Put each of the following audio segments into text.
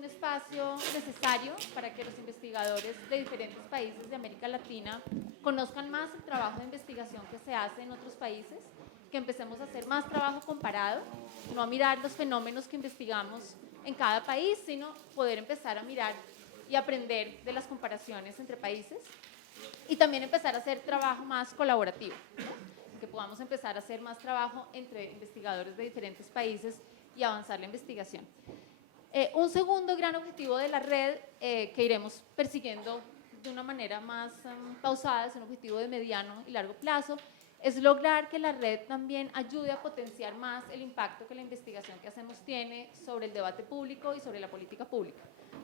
un espacio necesario para que los investigadores de diferentes países de América Latina conozcan más el trabajo de investigación que se hace en otros países, que empecemos a hacer más trabajo comparado, no a mirar los fenómenos que investigamos en cada país, sino poder empezar a mirar y aprender de las comparaciones entre países y también empezar a hacer trabajo más colaborativo, ¿no? Que podamos empezar a hacer más trabajo entre investigadores de diferentes países y avanzar la investigación. Un segundo gran objetivo de la red que iremos persiguiendo de una manera más pausada, es un objetivo de mediano y largo plazo, es lograr que la red también ayude a potenciar más el impacto que la investigación que hacemos tiene sobre el debate público y sobre la política pública.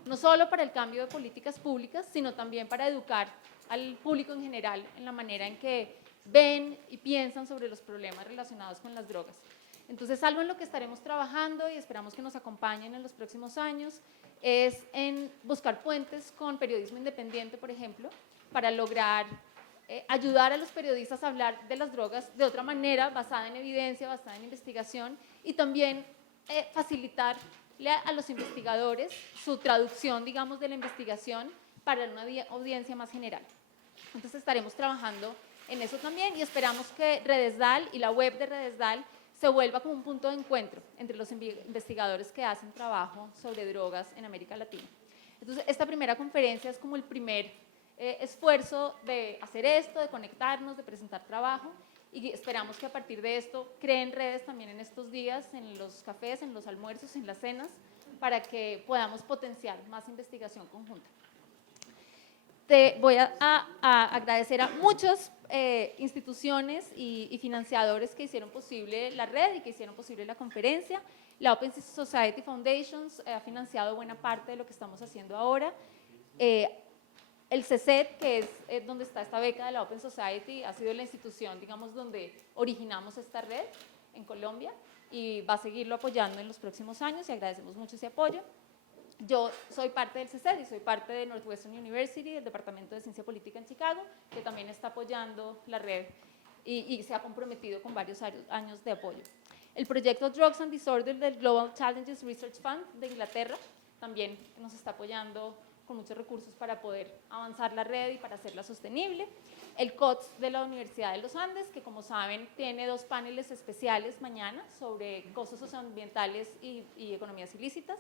No solo para el cambio de políticas públicas, sino también para educar al público en general en la manera en que ven y piensan sobre los problemas relacionados con las drogas. Entonces, algo en lo que estaremos trabajando y esperamos que nos acompañen en los próximos años es en buscar puentes con periodismo independiente, por ejemplo, para lograr ayudar a los periodistas a hablar de las drogas de otra manera, basada en evidencia, basada en investigación, y también facilitarle a los investigadores su traducción, digamos, de la investigación para una audiencia más general. Entonces, estaremos trabajando en eso también y esperamos que Redesdal y la web de Redesdal se vuelva como un punto de encuentro entre los investigadores que hacen trabajo sobre drogas en América Latina. Entonces, esta primera conferencia es como el primer esfuerzo de hacer esto, de conectarnos, de presentar trabajo, y esperamos que a partir de esto creen redes también en estos días, en los cafés, en los almuerzos, en las cenas, para que podamos potenciar más investigación conjunta. Te voy a agradecer a muchas instituciones y financiadores que hicieron posible la red y que hicieron posible la conferencia. La Open Society Foundations ha financiado buena parte de lo que estamos haciendo ahora. El CECET, que es donde está esta beca de la Open Society, ha sido la institución, digamos, donde originamos esta red en Colombia y va a seguirlo apoyando en los próximos años y agradecemos mucho ese apoyo. Yo soy parte del CECET y soy parte de Northwestern University, del Departamento de Ciencia Política en Chicago, que también está apoyando la red y se ha comprometido con varios años de apoyo. El proyecto Drugs and Disorders del Global Challenges Research Fund de Inglaterra también nos está apoyando con muchos recursos para poder avanzar la red y para hacerla sostenible. El COTS de la Universidad de los Andes, que como saben tiene 2 paneles especiales mañana sobre costos socioambientales y economías ilícitas.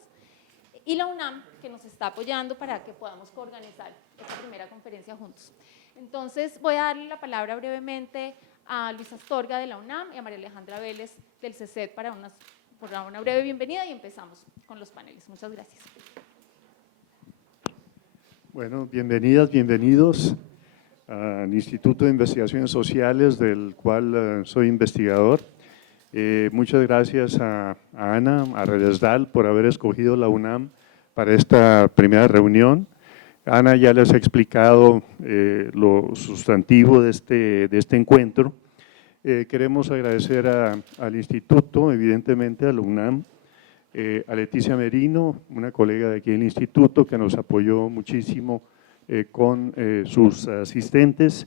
Y la UNAM, que nos está apoyando para que podamos coorganizar esta primera conferencia juntos. Entonces, voy a darle la palabra brevemente a Luis Astorga de la UNAM y a María Alejandra Vélez del CECET para una breve bienvenida y empezamos con los paneles. Muchas gracias. Bueno, bienvenidas, bienvenidos al Instituto de Investigaciones Sociales, del cual soy investigador. Muchas gracias a Ana, a Redesdal, por haber escogido la UNAM para esta primera reunión. Ana ya les ha explicado lo sustantivo de este encuentro. Queremos agradecer al Instituto, evidentemente a la UNAM, a Leticia Merino, una colega de aquí del Instituto que nos apoyó muchísimo con sus asistentes.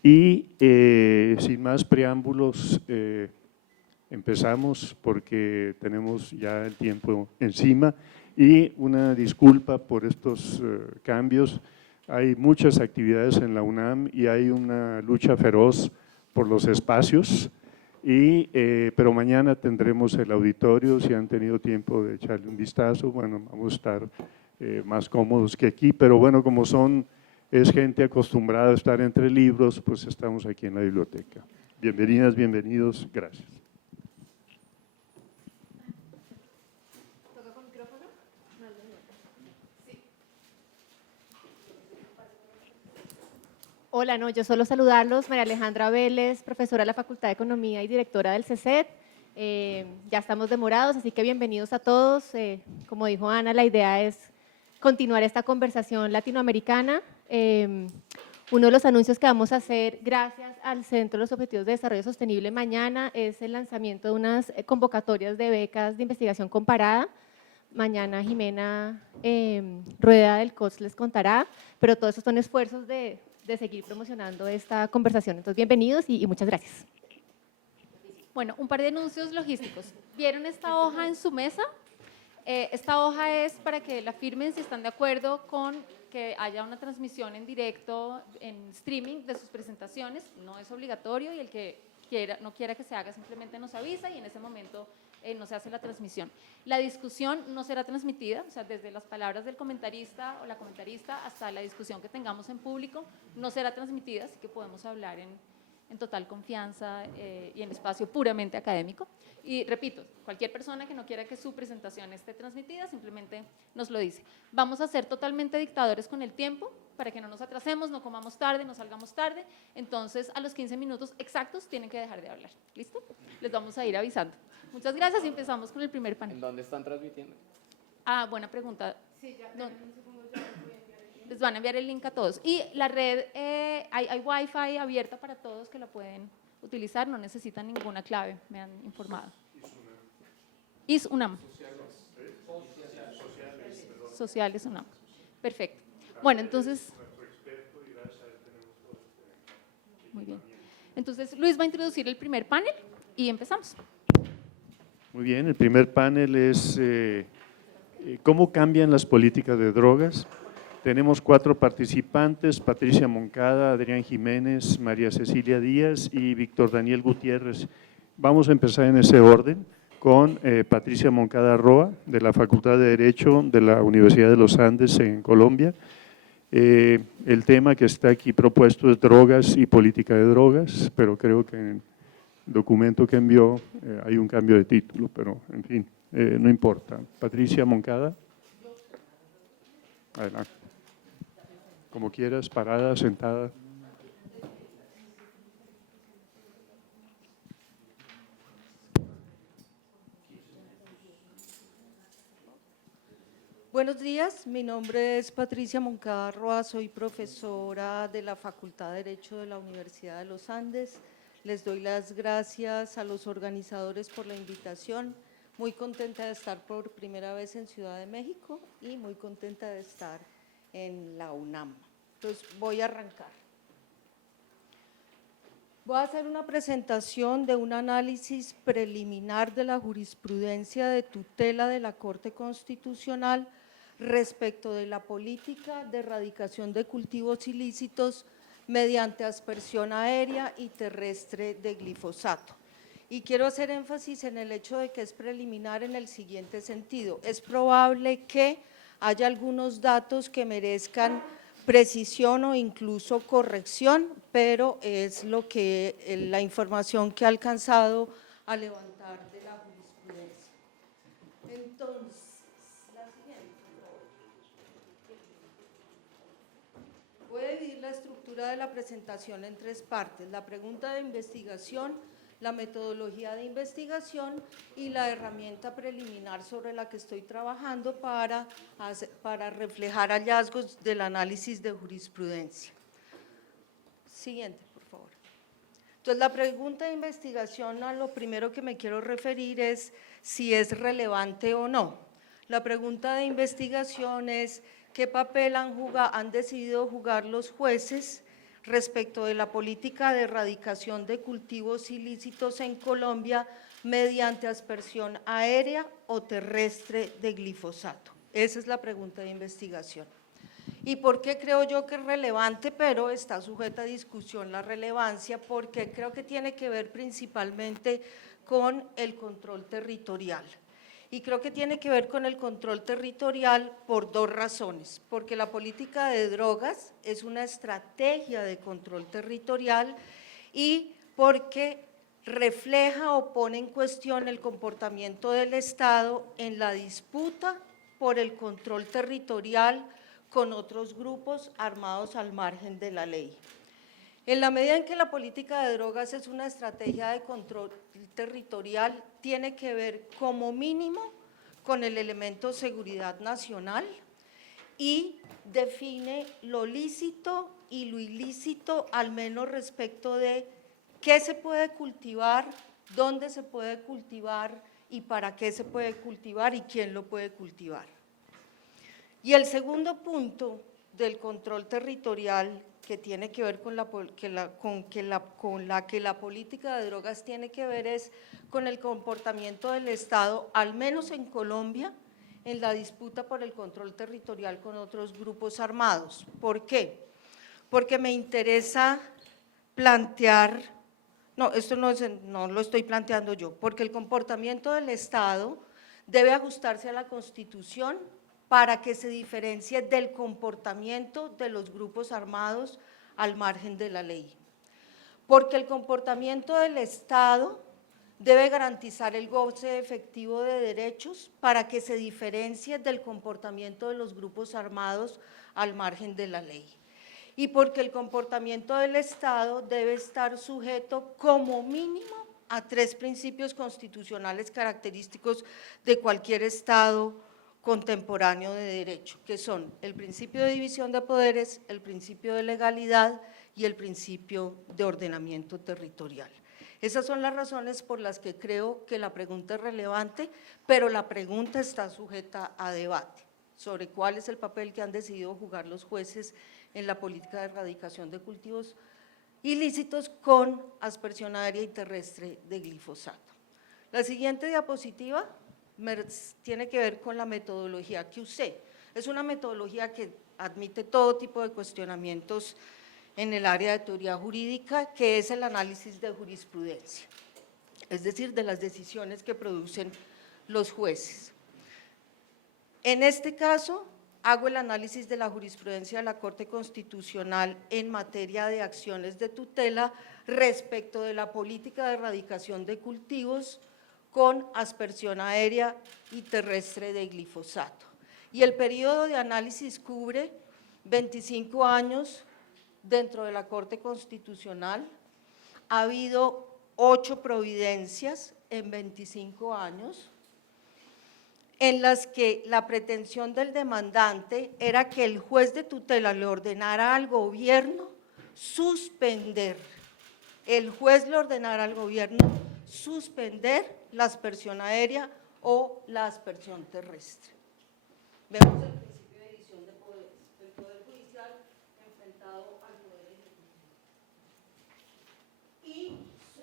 Y sin más preámbulos, empezamos porque tenemos ya el tiempo encima y una disculpa por estos cambios. Hay muchas actividades en la UNAM y hay una lucha feroz por los espacios, pero mañana tendremos el auditorio, si han tenido tiempo de echarle un vistazo, bueno, vamos a estar más cómodos que aquí, pero bueno, como es gente acostumbrada a estar entre libros, pues estamos aquí en la biblioteca. Bienvenidas, bienvenidos, gracias. Hola, no, yo solo saludarlos, María Alejandra Vélez, profesora de la Facultad de Economía y directora del CECET. Ya estamos demorados, así que bienvenidos a todos. Como dijo Ana, la idea es continuar esta conversación latinoamericana. Uno de los anuncios que vamos a hacer gracias al Centro de los Objetivos de Desarrollo Sostenible mañana es el lanzamiento de unas convocatorias de becas de investigación comparada. Mañana Jimena Rueda del COTS les contará, pero todos estos son esfuerzos de seguir promocionando esta conversación. Entonces, bienvenidos y muchas gracias. Bueno, un par de anuncios logísticos. ¿Vieron esta hoja en su mesa? Esta hoja es para que la firmen si están de acuerdo con que haya una transmisión en directo, en streaming de sus presentaciones. No es obligatorio y el que no quiera que se haga simplemente nos avisa y en ese momento no se hace la transmisión. La discusión no será transmitida, o sea, desde las palabras del comentarista o la comentarista hasta la discusión que tengamos en público no será transmitida, así que podemos hablar en total confianza y en espacio puramente académico. Y repito, cualquier persona que no quiera que su presentación esté transmitida simplemente nos lo dice. Vamos a ser totalmente dictadores con el tiempo para que no nos atrasemos, no comamos tarde, no salgamos tarde. Entonces, a los 15 minutos exactos tienen que dejar de hablar. ¿Listo? Les vamos a ir avisando. Muchas gracias y empezamos con el primer panel. ¿En dónde están transmitiendo? Ah, buena pregunta. Sí, ya, les van a enviar el link a todos. Y la red, hay Wi-Fi abierta para todos que la pueden utilizar, no necesitan ninguna clave, me han informado. ISUNAM. Sociales UNAM. Perfecto. Bueno, entonces… Muy bien. Entonces, Luis va a introducir el primer panel y empezamos. Muy bien, el primer panel es cómo cambian las políticas de drogas. Tenemos 4 participantes: Patricia Moncada, Adrián Jiménez, María Cecilia Díaz y Víctor Daniel Gutiérrez. Vamos a empezar en ese orden con Patricia Moncada Roa, de la Facultad de Derecho de la Universidad de los Andes en Colombia. El tema que está aquí propuesto es drogas y política de drogas, pero creo que en el documento que envió hay un cambio de título, pero en fin, no importa. Patricia Moncada. Adelante. Como quieras, parada, sentada. Buenos días, mi nombre es Patricia Moncada Roa, soy profesora de la Facultad de Derecho de la Universidad de los Andes. Les doy las gracias a los organizadores por la invitación. Muy contenta de estar por primera vez en Ciudad de México y muy contenta de estar en la UNAM. Entonces, voy a arrancar. Voy a hacer una presentación de un análisis preliminar de la jurisprudencia de tutela de la Corte Constitucional respecto de la política de erradicación de cultivos ilícitos mediante aspersión aérea y terrestre de glifosato. Y quiero hacer énfasis en el hecho de que es preliminar en el siguiente sentido. Es probable que haya algunos datos que merezcan precisión o incluso corrección, pero es la información que ha alcanzado a levantar de la jurisprudencia. Entonces, la siguiente. Voy a dividir la estructura de la presentación en 3 partes: la pregunta de investigación, la metodología de investigación y la herramienta preliminar sobre la que estoy trabajando para reflejar hallazgos del análisis de jurisprudencia. Siguiente, por favor. Entonces, la pregunta de investigación, a lo primero que me quiero referir es si es relevante o no. La pregunta de investigación es qué papel han decidido jugar los jueces respecto de la política de erradicación de cultivos ilícitos en Colombia mediante aspersión aérea o terrestre de glifosato. Esa es la pregunta de investigación. ¿Y por qué creo yo que es relevante? Pero está sujeta a discusión la relevancia, porque creo que tiene que ver principalmente con el control territorial. Y creo que tiene que ver con el control territorial por 2 razones, porque la política de drogas es una estrategia de control territorial y porque refleja o pone en cuestión el comportamiento del Estado en la disputa por el control territorial con otros grupos armados al margen de la ley. En la medida en que la política de drogas es una estrategia de control territorial, tiene que ver como mínimo con el elemento seguridad nacional y define lo lícito y lo ilícito, al menos respecto de qué se puede cultivar, dónde se puede cultivar y para qué se puede cultivar y quién lo puede cultivar. Y el segundo punto del control territorial, que tiene que ver con la que la política de drogas tiene que ver, es con el comportamiento del Estado, al menos en Colombia, en la disputa por el control territorial con otros grupos armados. ¿Por qué? Porque me interesa plantear, no, esto no lo estoy planteando yo, porque el comportamiento del Estado debe ajustarse a la Constitución para que se diferencie del comportamiento de los grupos armados al margen de la ley. Porque el comportamiento del Estado debe garantizar el goce efectivo de derechos para que se diferencie del comportamiento de los grupos armados al margen de la ley. Y porque el comportamiento del Estado debe estar sujeto como mínimo a 3 principios constitucionales característicos de cualquier Estado contemporáneo de derecho, que son el principio de división de poderes, el principio de legalidad y el principio de ordenamiento territorial. Esas son las razones por las que creo que la pregunta es relevante, pero la pregunta está sujeta a debate sobre cuál es el papel que han decidido jugar los jueces en la política de erradicación de cultivos ilícitos con aspersión aérea y terrestre de glifosato. La siguiente diapositiva tiene que ver con la metodología que usé. Es una metodología que admite todo tipo de cuestionamientos en el área de teoría jurídica, que es el análisis de jurisprudencia, es decir, de las decisiones que producen los jueces. En este caso, hago el análisis de la jurisprudencia de la Corte Constitucional en materia de acciones de tutela respecto de la política de erradicación de cultivos con aspersión aérea y terrestre de glifosato. Y el periodo de análisis cubre 25 años dentro de la Corte Constitucional. Ha habido 8 providencias en 25 años, en las que la pretensión del demandante era que el juez de tutela le ordenara al gobierno suspender, la aspersión aérea o la aspersión terrestre. Vemos el principio de división de poderes, el Poder Judicial enfrentado al Poder Ejecutivo. Y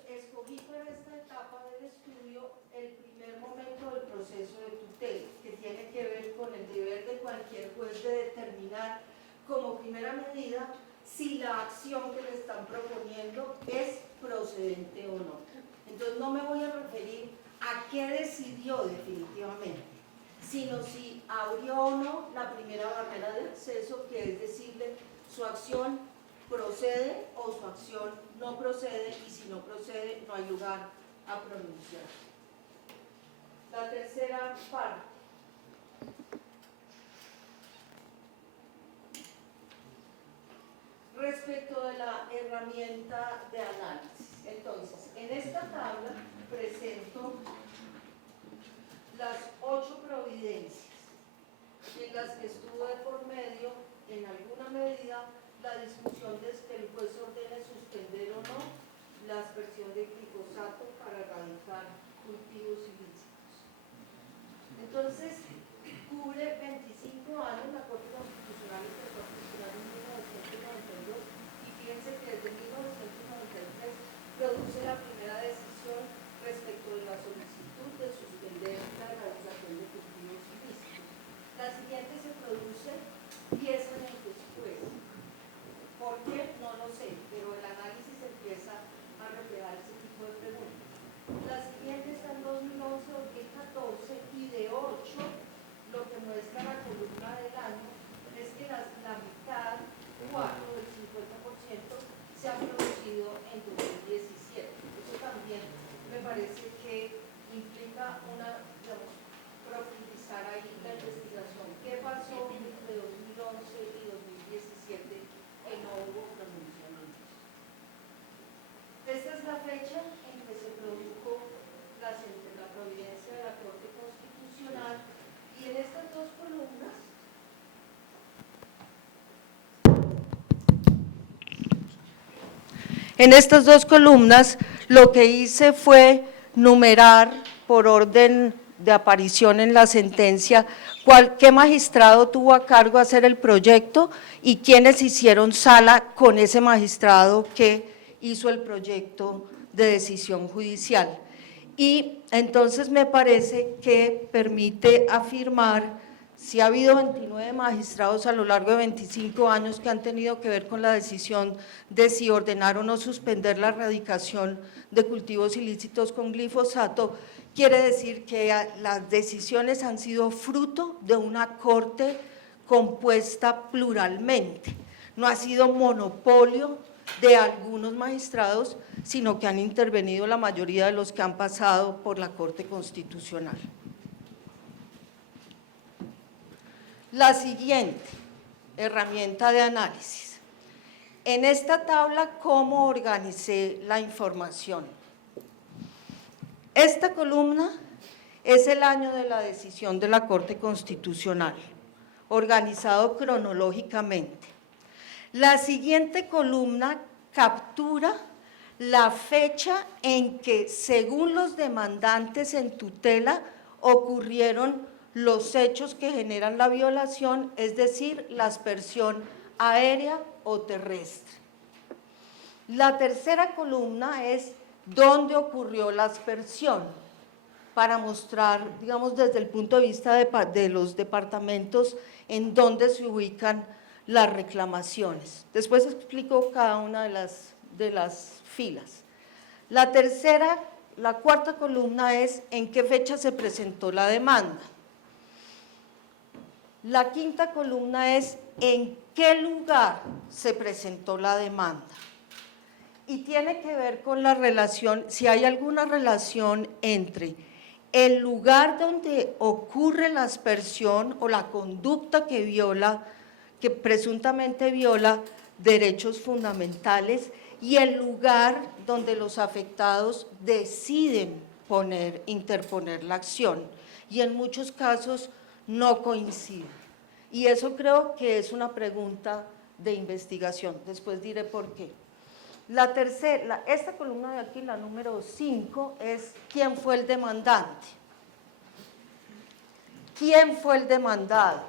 escogí para esta etapa del estudio el primer momento del proceso de tutela, que tiene que ver con el deber de cualquier juez de determinar como primera medida si la acción que le están proponiendo es procedente o no. Entonces no me voy a referir a qué decidió definitivamente, sino si abrió o no la primera barrera de acceso, que es decirle su acción procede o su acción no procede, y si no procede no hay lugar a pronunciar. La tercera parte. Respecto de la herramienta de análisis. Entonces, en esta tabla presento las 8 providencias en las que estuvo de por medio, en alguna medida, la discusión de que el juez ordene suspender o no la aspersión de glifosato para erradicar cultivos ilícitos. Entonces, cubre 25 años. La Corte Constitucional empezó a funcionar en 1992 y fíjense que desde 1993 produce la primera decisión respecto de la solicitud de suspender la erradicación de cultivos ilícitos. La siguiente se produce 10 años después. ¿Por qué? No lo sé, pero el análisis empieza a reflejar ese tipo de preguntas. La siguiente está en 2011-2014 y de 8, lo que muestra la columna del año es que la mitad, 4 del 50%, se ha producido en 2017. Eso también me parece que implica profundizar ahí la investigación. ¿Qué pasó entre 2011 y 2017 que no hubo pronunciamientos? Esta es la fecha en que se produjo la providencia de la Corte Constitucional, y en estas 2 columnas lo que hice fue numerar por orden de aparición en la sentencia qué magistrado tuvo a cargo hacer el proyecto y quiénes hicieron sala con ese magistrado que hizo el proyecto de decisión judicial. Y entonces me parece que permite afirmar, si ha habido 29 magistrados a lo largo de 25 años que han tenido que ver con la decisión de si ordenar o no suspender la erradicación de cultivos ilícitos con glifosato, quiere decir que las decisiones han sido fruto de una corte compuesta pluralmente, no ha sido monopolio de algunos magistrados, sino que han intervenido la mayoría de los que han pasado por la Corte Constitucional. La siguiente herramienta de análisis. En esta tabla, ¿cómo organicé la información? Esta columna es el año de la decisión de la Corte Constitucional, organizado cronológicamente. La siguiente columna captura la fecha en que, según los demandantes en tutela, ocurrieron los hechos que generan la violación, es decir, la aspersión aérea o terrestre. La tercera columna es dónde ocurrió la aspersión, para mostrar, digamos, desde el punto de vista de los departamentos en dónde se ubican las reclamaciones. Después explico cada una de las filas. La cuarta columna es en qué fecha se presentó la demanda. La quinta columna es en qué lugar se presentó la demanda. Y tiene que ver con la relación, si hay alguna relación entre el lugar donde ocurre la aspersión o la conducta que presuntamente viola derechos fundamentales, y el lugar donde los afectados deciden interponer la acción, y en muchos casos no coinciden. Y eso creo que es una pregunta de investigación, después diré por qué. Esta columna de aquí, la número 5, es ¿quién fue el demandante? ¿Quién fue el demandado?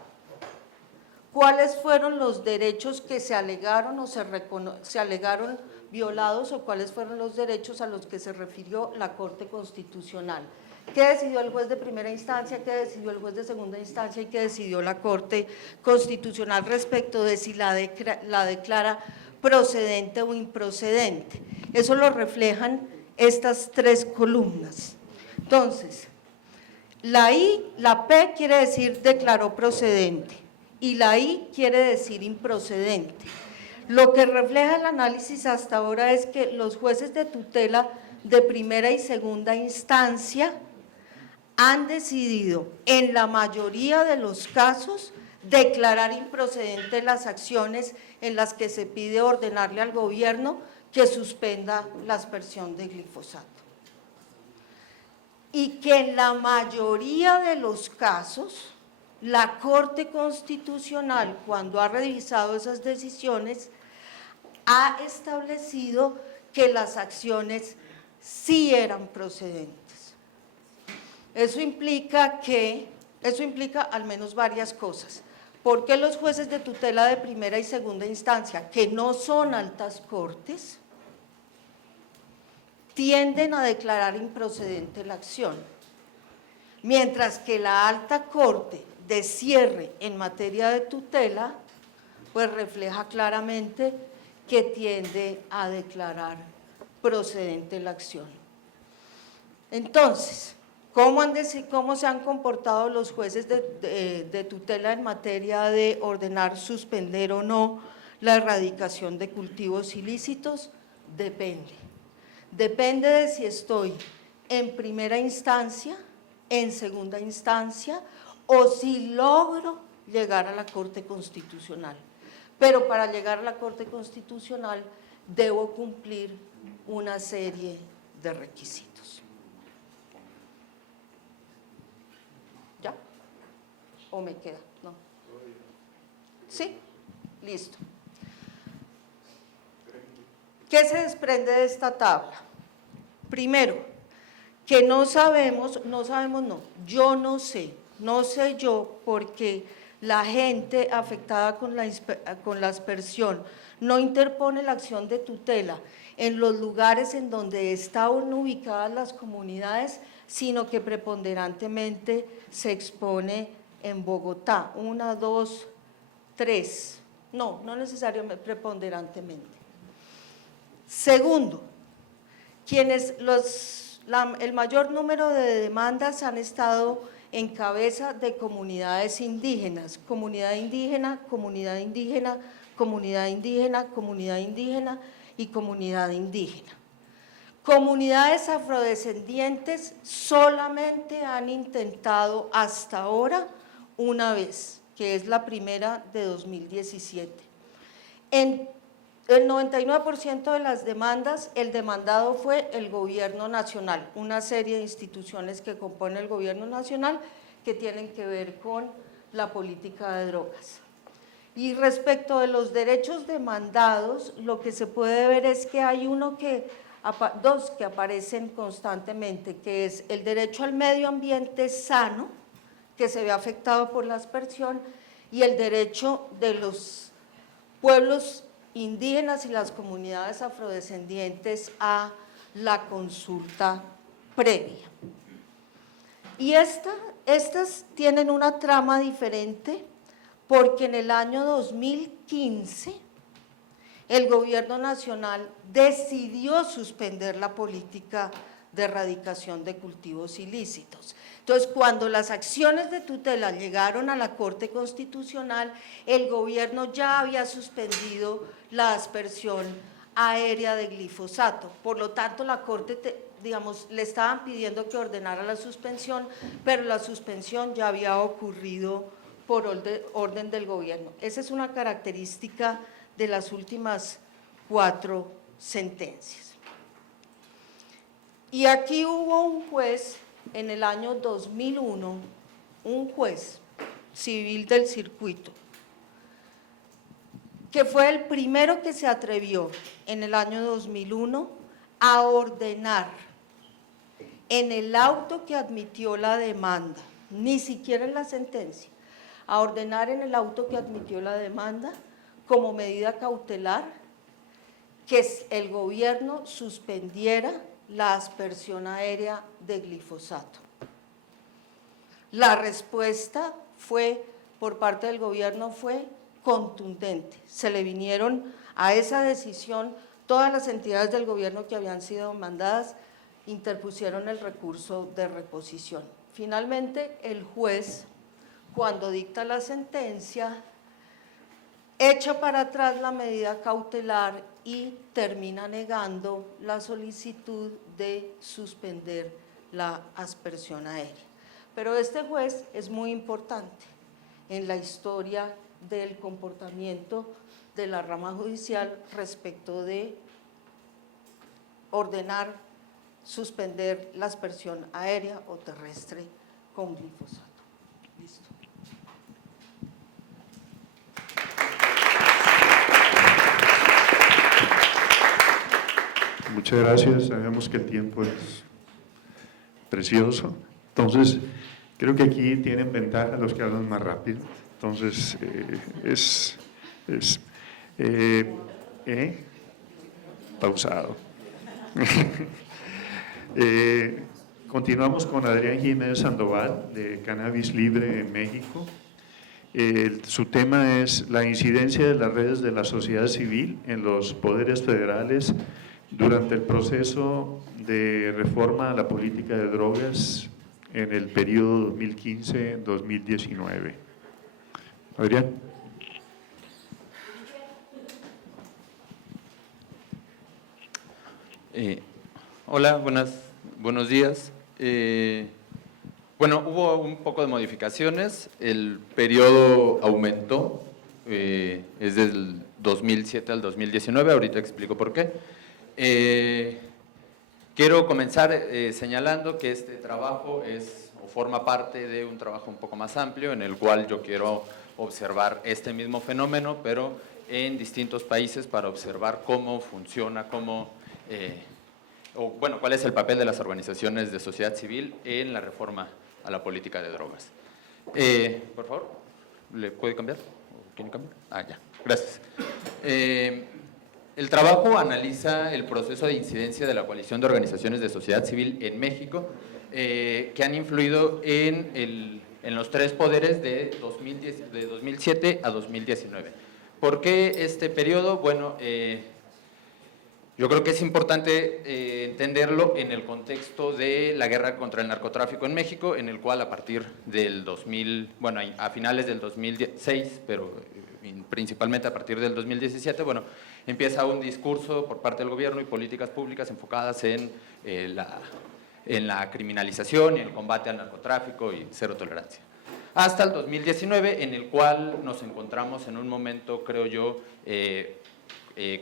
¿Cuáles fueron los derechos que se alegaron o se alegaron violados, o cuáles fueron los derechos a los que se refirió la Corte Constitucional? ¿Qué decidió el juez de primera instancia, qué decidió el juez de segunda instancia y qué decidió la Corte Constitucional respecto de si la declara procedente o improcedente? Eso lo reflejan estas tres columnas. Entonces, la P quiere decir declaró procedente y la I quiere decir improcedente. Lo que refleja el análisis hasta ahora es que los jueces de tutela de primera y segunda instancia han decidido, en la mayoría de los casos, declarar improcedente las acciones en las que se pide ordenarle al gobierno que suspenda la aspersión de glifosato. Y que en la mayoría de los casos, la Corte Constitucional, cuando ha revisado esas decisiones, ha establecido que las acciones sí eran procedentes. Eso implica al menos varias cosas. ¿Por qué los jueces de tutela de primera y segunda instancia, que no son altas cortes, tienden a declarar improcedente la acción? Mientras que la alta corte de cierre en materia de tutela, pues refleja claramente que tiende a declarar procedente la acción. Entonces, ¿cómo se han comportado los jueces de tutela en materia de ordenar, suspender o no la erradicación de cultivos ilícitos? Depende. Depende de si estoy en primera instancia, en segunda instancia, o si logro llegar a la Corte Constitucional. Pero para llegar a la Corte Constitucional debo cumplir una serie de requisitos. ¿Ya? ¿O me queda? No. ¿Sí? Listo. ¿Qué se desprende de esta tabla? Primero, que yo no sé yo, porque la gente afectada con la aspersión no interpone la acción de tutela en los lugares en donde están ubicadas las comunidades, sino que preponderantemente se expone en Bogotá, 1, 2, 3, no necesariamente preponderantemente. Segundo, el mayor número de demandas han estado en cabeza de comunidades indígenas, comunidad indígena, comunidad indígena, comunidad indígena, comunidad indígena y comunidad indígena. Comunidades afrodescendientes solamente han intentado hasta ahora una vez, que es la primera de 2017. En el 99% de las demandas, el demandado fue el gobierno nacional, una serie de instituciones que compone el gobierno nacional que tienen que ver con la política de drogas. Y respecto de los derechos demandados, lo que se puede ver es que hay dos que aparecen constantemente, que es el derecho al medio ambiente sano, que se ve afectado por la aspersión, y el derecho de los pueblos indígenas y las comunidades afrodescendientes a la consulta previa. Y estas tienen una trama diferente porque en el año 2015 el gobierno nacional decidió suspender la política de erradicación de cultivos ilícitos. Entonces, cuando las acciones de tutela llegaron a la Corte Constitucional, el gobierno ya había suspendido la aspersión aérea de glifosato. Por lo tanto, la Corte, le estaban pidiendo que ordenara la suspensión, pero la suspensión ya había ocurrido por orden del gobierno. Esa es una característica de las últimas 4 sentencias. Y aquí hubo un juez en el año 2001, un juez civil del circuito, que fue el primero que se atrevió en el año 2001 a ordenar en el auto que admitió la demanda, ni siquiera en la sentencia, a ordenar en el auto que admitió la demanda como medida cautelar que el gobierno suspendiera la aspersión aérea de glifosato. La respuesta por parte del gobierno fue contundente. Se le vinieron a esa decisión todas las entidades del gobierno que habían sido demandadas, interpusieron el recurso de reposición. Finalmente, el juez, cuando dicta la sentencia, echa para atrás la medida cautelar y termina negando la solicitud de suspender la aspersión aérea. Pero este juez es muy importante en la historia del comportamiento de la rama judicial respecto de ordenar suspender la aspersión aérea o terrestre con glifosato. Listo. Muchas gracias, sabemos que el tiempo es precioso, entonces creo que aquí tienen ventaja los que hablan más rápido, entonces pausado. Continuamos con Adrián Jiménez Sandoval, de Cannabis Libre en México. Su tema es la incidencia de las redes de la sociedad civil en los poderes federales durante el proceso de reforma a la política de drogas en el periodo 2015-2019. Adrián. Hola, buenos días. Bueno, hubo un poco de modificaciones, el periodo aumentó, es del 2007 al 2019, ahorita explico por qué. Quiero comenzar señalando que este trabajo forma parte de un trabajo un poco más amplio en el cual yo quiero observar este mismo fenómeno, pero en distintos países para observar cómo funciona, cuál es el papel de las organizaciones de sociedad civil en la reforma a la política de drogas. Por favor, ¿Le puede cambiar? ¿Quiere cambiar? Ah, ya, gracias. El trabajo analiza el proceso de incidencia de la coalición de organizaciones de sociedad civil en México que han influido en los tres poderes de 2007 a 2019. ¿Por qué este periodo? Bueno, yo creo que es importante entenderlo en el contexto de la guerra contra el narcotráfico en México, en el cual a partir del a finales del 2006, pero principalmente a partir del 2017, bueno, empieza un discurso por parte del gobierno y políticas públicas enfocadas en la criminalización y el combate al narcotráfico y cero tolerancia. Hasta el 2019, en el cual nos encontramos en un momento, creo yo,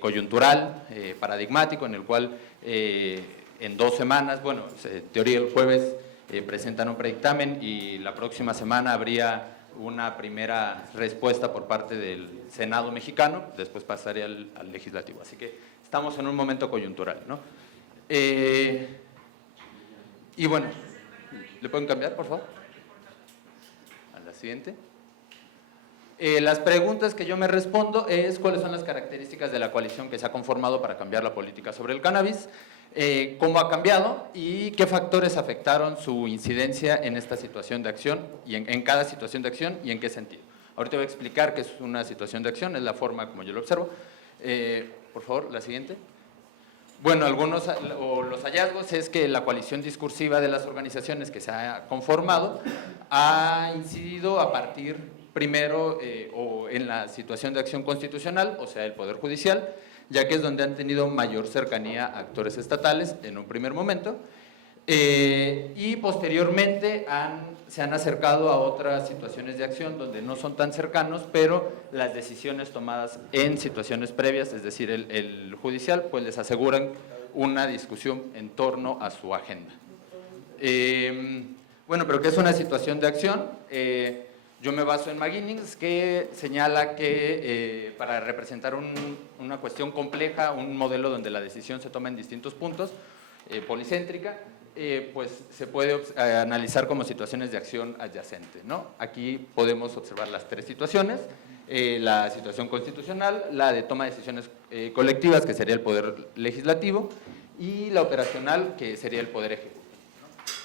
coyuntural, paradigmático, en el cual en 2 semanas, bueno, en teoría el jueves presentan un predictamen y la próxima semana habría una primera respuesta por parte del Senado mexicano, después pasaría al legislativo. Así que estamos en un momento coyuntural, ¿no? Y bueno, ¿le pueden cambiar, por favor? A la siguiente. Las preguntas que yo me respondo es cuáles son las características de la coalición que se ha conformado para cambiar la política sobre el cannabis, cómo ha cambiado y qué factores afectaron su incidencia en esta situación de acción y en cada situación de acción y en qué sentido. Ahorita voy a explicar qué es una situación de acción, es la forma como yo lo observo. Por favor, la siguiente. Bueno, los hallazgos es que la coalición discursiva de las organizaciones que se ha conformado ha incidido a partir primero o en la situación de acción constitucional, o sea, el Poder Judicial, ya que es donde han tenido mayor cercanía a actores estatales en un primer momento, y posteriormente se han acercado a otras situaciones de acción donde no son tan cercanos, pero las decisiones tomadas en situaciones previas, es decir, el judicial, pues les aseguran una discusión en torno a su agenda. Bueno, pero ¿qué es una situación de acción? Yo me baso en McGuinness, que señala que para representar una cuestión compleja, un modelo donde la decisión se toma en distintos puntos, policéntrica, pues se puede analizar como situaciones de acción adyacente, ¿no? Aquí podemos observar las 3 situaciones, la situación constitucional, la de toma de decisiones colectivas, que sería el poder legislativo, y la operacional, que sería el poder ejecutivo.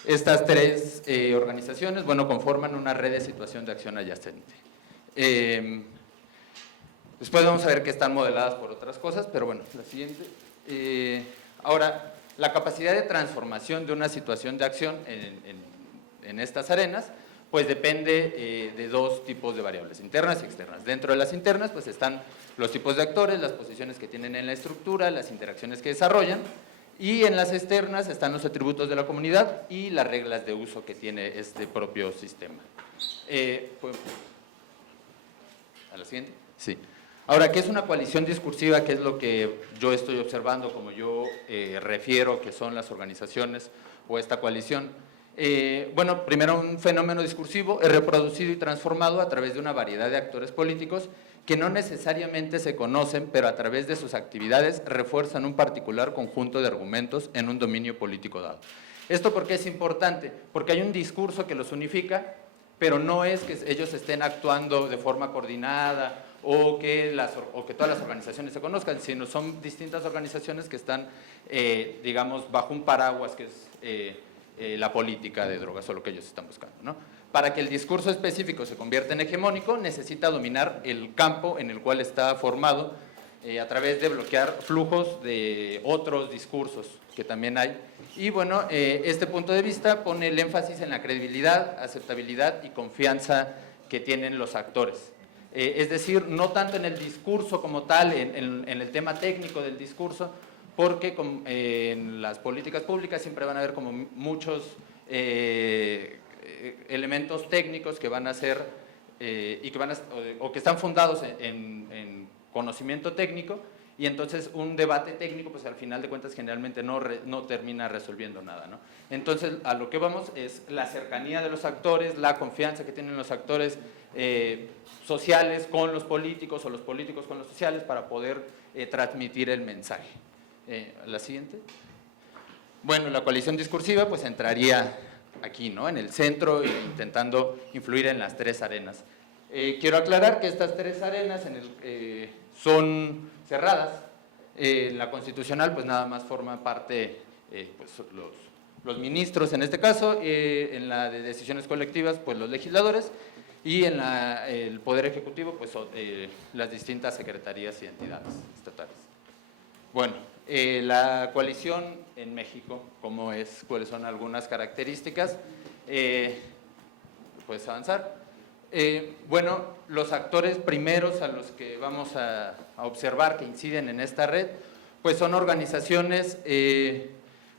Estas 3 organizaciones, bueno, conforman una red de situación de acción adyacente. Después vamos a ver que están modeladas por otras cosas, pero bueno, la siguiente. Ahora, la capacidad de transformación de una situación de acción en estas arenas, pues depende de 2 tipos de variables, internas y externas. Dentro de las internas, pues están los tipos de actores, las posiciones que tienen en la estructura, las interacciones que desarrollan, y en las externas están los atributos de la comunidad y las reglas de uso que tiene este propio sistema. ¿A la siguiente? Sí. Ahora, ¿qué es una coalición discursiva? ¿Qué es lo que yo estoy observando, como yo refiero que son las organizaciones o esta coalición? Bueno, primero, un fenómeno discursivo es reproducido y transformado a través de una variedad de actores políticos que no necesariamente se conocen, pero a través de sus actividades refuerzan un particular conjunto de argumentos en un dominio político dado. ¿Esto por qué es importante? Porque hay un discurso que los unifica, pero no es que ellos estén actuando de forma coordinada o que todas las organizaciones se conozcan, sino son distintas organizaciones que están, digamos, bajo un paraguas que es la política de drogas o lo que ellos están buscando, ¿no? Para que el discurso específico se convierta en hegemónico, necesita dominar el campo en el cual está formado a través de bloquear flujos de otros discursos que también hay. Y bueno, este punto de vista pone el énfasis en la credibilidad, aceptabilidad y confianza que tienen los actores. Es decir, no tanto en el discurso como tal, en el tema técnico del discurso, porque en las políticas públicas siempre van a haber como muchos elementos técnicos que van a ser y que o que están fundados en conocimiento técnico, y entonces un debate técnico pues al final de cuentas generalmente no termina resolviendo nada, ¿no? Entonces a lo que vamos es la cercanía de los actores, la confianza que tienen los actores sociales con los políticos o los políticos con los sociales para poder transmitir el mensaje. La siguiente. Bueno, la coalición discursiva pues entraría aquí, ¿no? En el centro, intentando influir en las 3 arenas. Quiero aclarar que estas 3 arenas son cerradas. La constitucional pues nada más forma parte pues, los ministros en este caso, en la de decisiones colectivas pues los legisladores, y en el Poder Ejecutivo pues las distintas secretarías y entidades estatales. Bueno, la coalición en México, ¿cómo es? ¿Cuáles son algunas características? ¿Puedes avanzar? Bueno, los actores primeros a los que vamos a observar que inciden en esta red, pues son organizaciones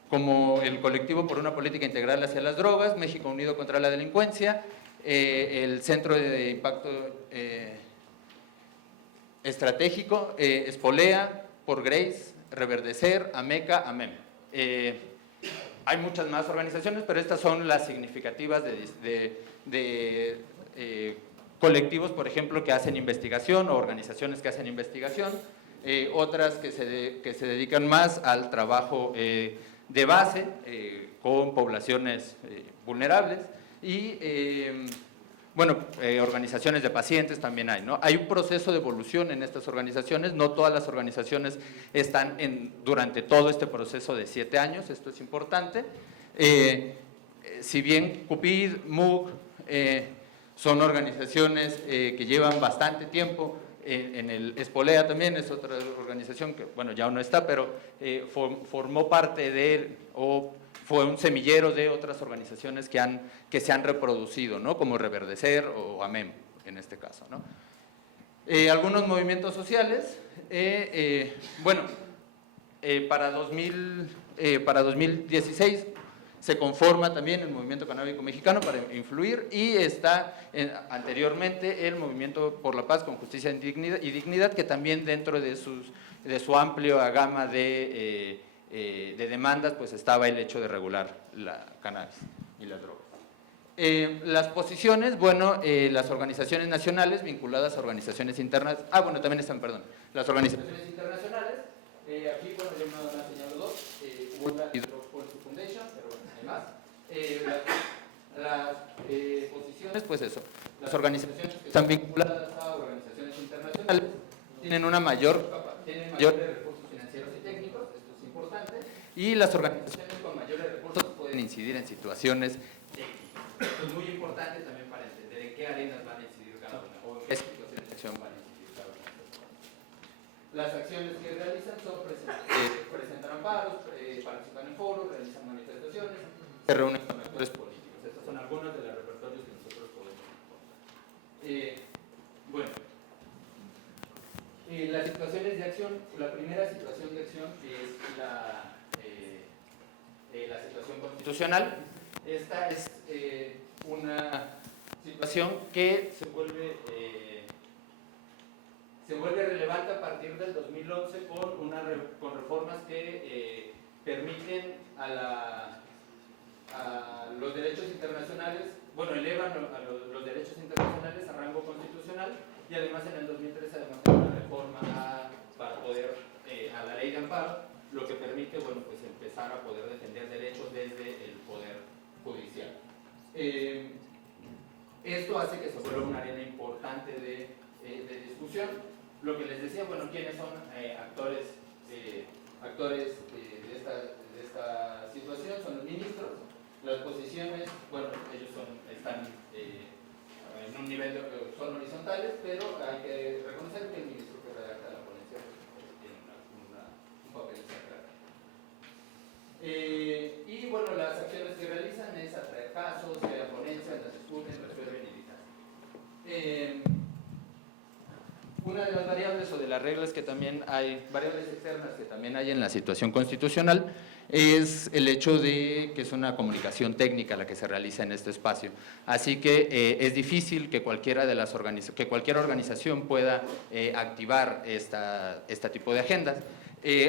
como el Colectivo por una Política Integral hacia las Drogas, México Unido contra la Delincuencia, el Centro de Impacto Estratégico, Espolea, Por Grace, Reverdecer, AMECA, AMEM. Hay muchas más organizaciones, pero estas son las significativas de colectivos, por ejemplo, que hacen investigación o organizaciones que hacen investigación, otras que se dedican más al trabajo de base con poblaciones vulnerables y, bueno, organizaciones de pacientes también hay, ¿no? Hay un proceso de evolución en estas organizaciones, no todas las organizaciones están durante todo este proceso de 7 años, esto es importante. Si bien CUPID, MUC, son organizaciones que llevan bastante tiempo, en el Espolea también es otra organización que, bueno, ya no está, pero formó parte o fue un semillero de otras organizaciones que se han reproducido, ¿no? Como Reverdecer o AMEM, en este caso, ¿no? Algunos movimientos sociales, bueno, para 2016 se conforma también el Movimiento Canábico Mexicano para influir, y está anteriormente el Movimiento por la Paz con Justicia y Dignidad, que también dentro de su amplia gama de demandas pues estaba el hecho de regular la cannabis y las drogas. Las posiciones, bueno, las organizaciones nacionales vinculadas a organizaciones internas, bueno, también están, perdón, las organizaciones internacionales, aquí, bueno, yo nada más señalo 2, World Drug Policy Foundation, pero bueno, hay más. Las posiciones, pues eso, las organizaciones que están vinculadas a organizaciones internacionales tienen mayores recursos financieros y técnicos, esto es importante, y las organizaciones con mayores recursos pueden incidir en situaciones técnicas. Esto es muy importante también para entender en qué arenas van a incidir cada una, o en qué situaciones de acción van a incidir cada una. Las acciones que realizan son presentar amparos, participan en foros, realizan manifestaciones, se reúnen con actores políticos. Estas son algunas de los repertorios que nosotros podemos encontrar. Bueno, las situaciones de acción, la primera situación de acción es la situación constitucional. Esta es una situación que se vuelve relevante a partir del 2011 con reformas que permiten a los derechos internacionales, bueno, elevan a los derechos internacionales a rango constitucional, y además en el 2013 además hay una reforma para poder a la ley de amparo, lo que permite, bueno, pues empezar a poder defender derechos desde el poder judicial. Esto hace que se vuelva una arena importante de discusión. Lo que les decía, bueno, ¿quiénes son actores de esta situación? Son los ministros. Las posiciones, bueno, ellos están en un nivel son horizontales, pero hay que reconocer que el ministro que redacta la ponencia tiene un papel central. Y bueno, las acciones que realizan es atraer casos, crear ponencias, las discuten, resuelven y dictan. Una de las variables o de las reglas que también hay, variables externas que también hay en la situación constitucional, es el hecho de que es una comunicación técnica la que se realiza en este espacio. Así que es difícil que cualquier organización pueda activar este tipo de agendas.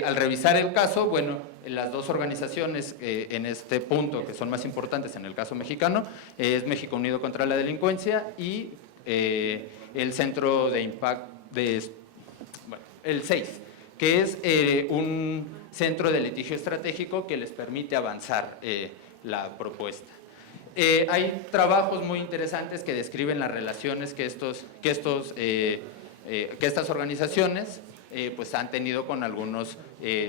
Al revisar el caso, bueno, las dos organizaciones en este punto que son más importantes en el caso mexicano es México Unido contra la Delincuencia y el Centro de Impacto, el CEIS, que es un centro de litigio estratégico que les permite avanzar la propuesta. Hay trabajos muy interesantes que describen las relaciones que estas organizaciones pues han tenido con algunos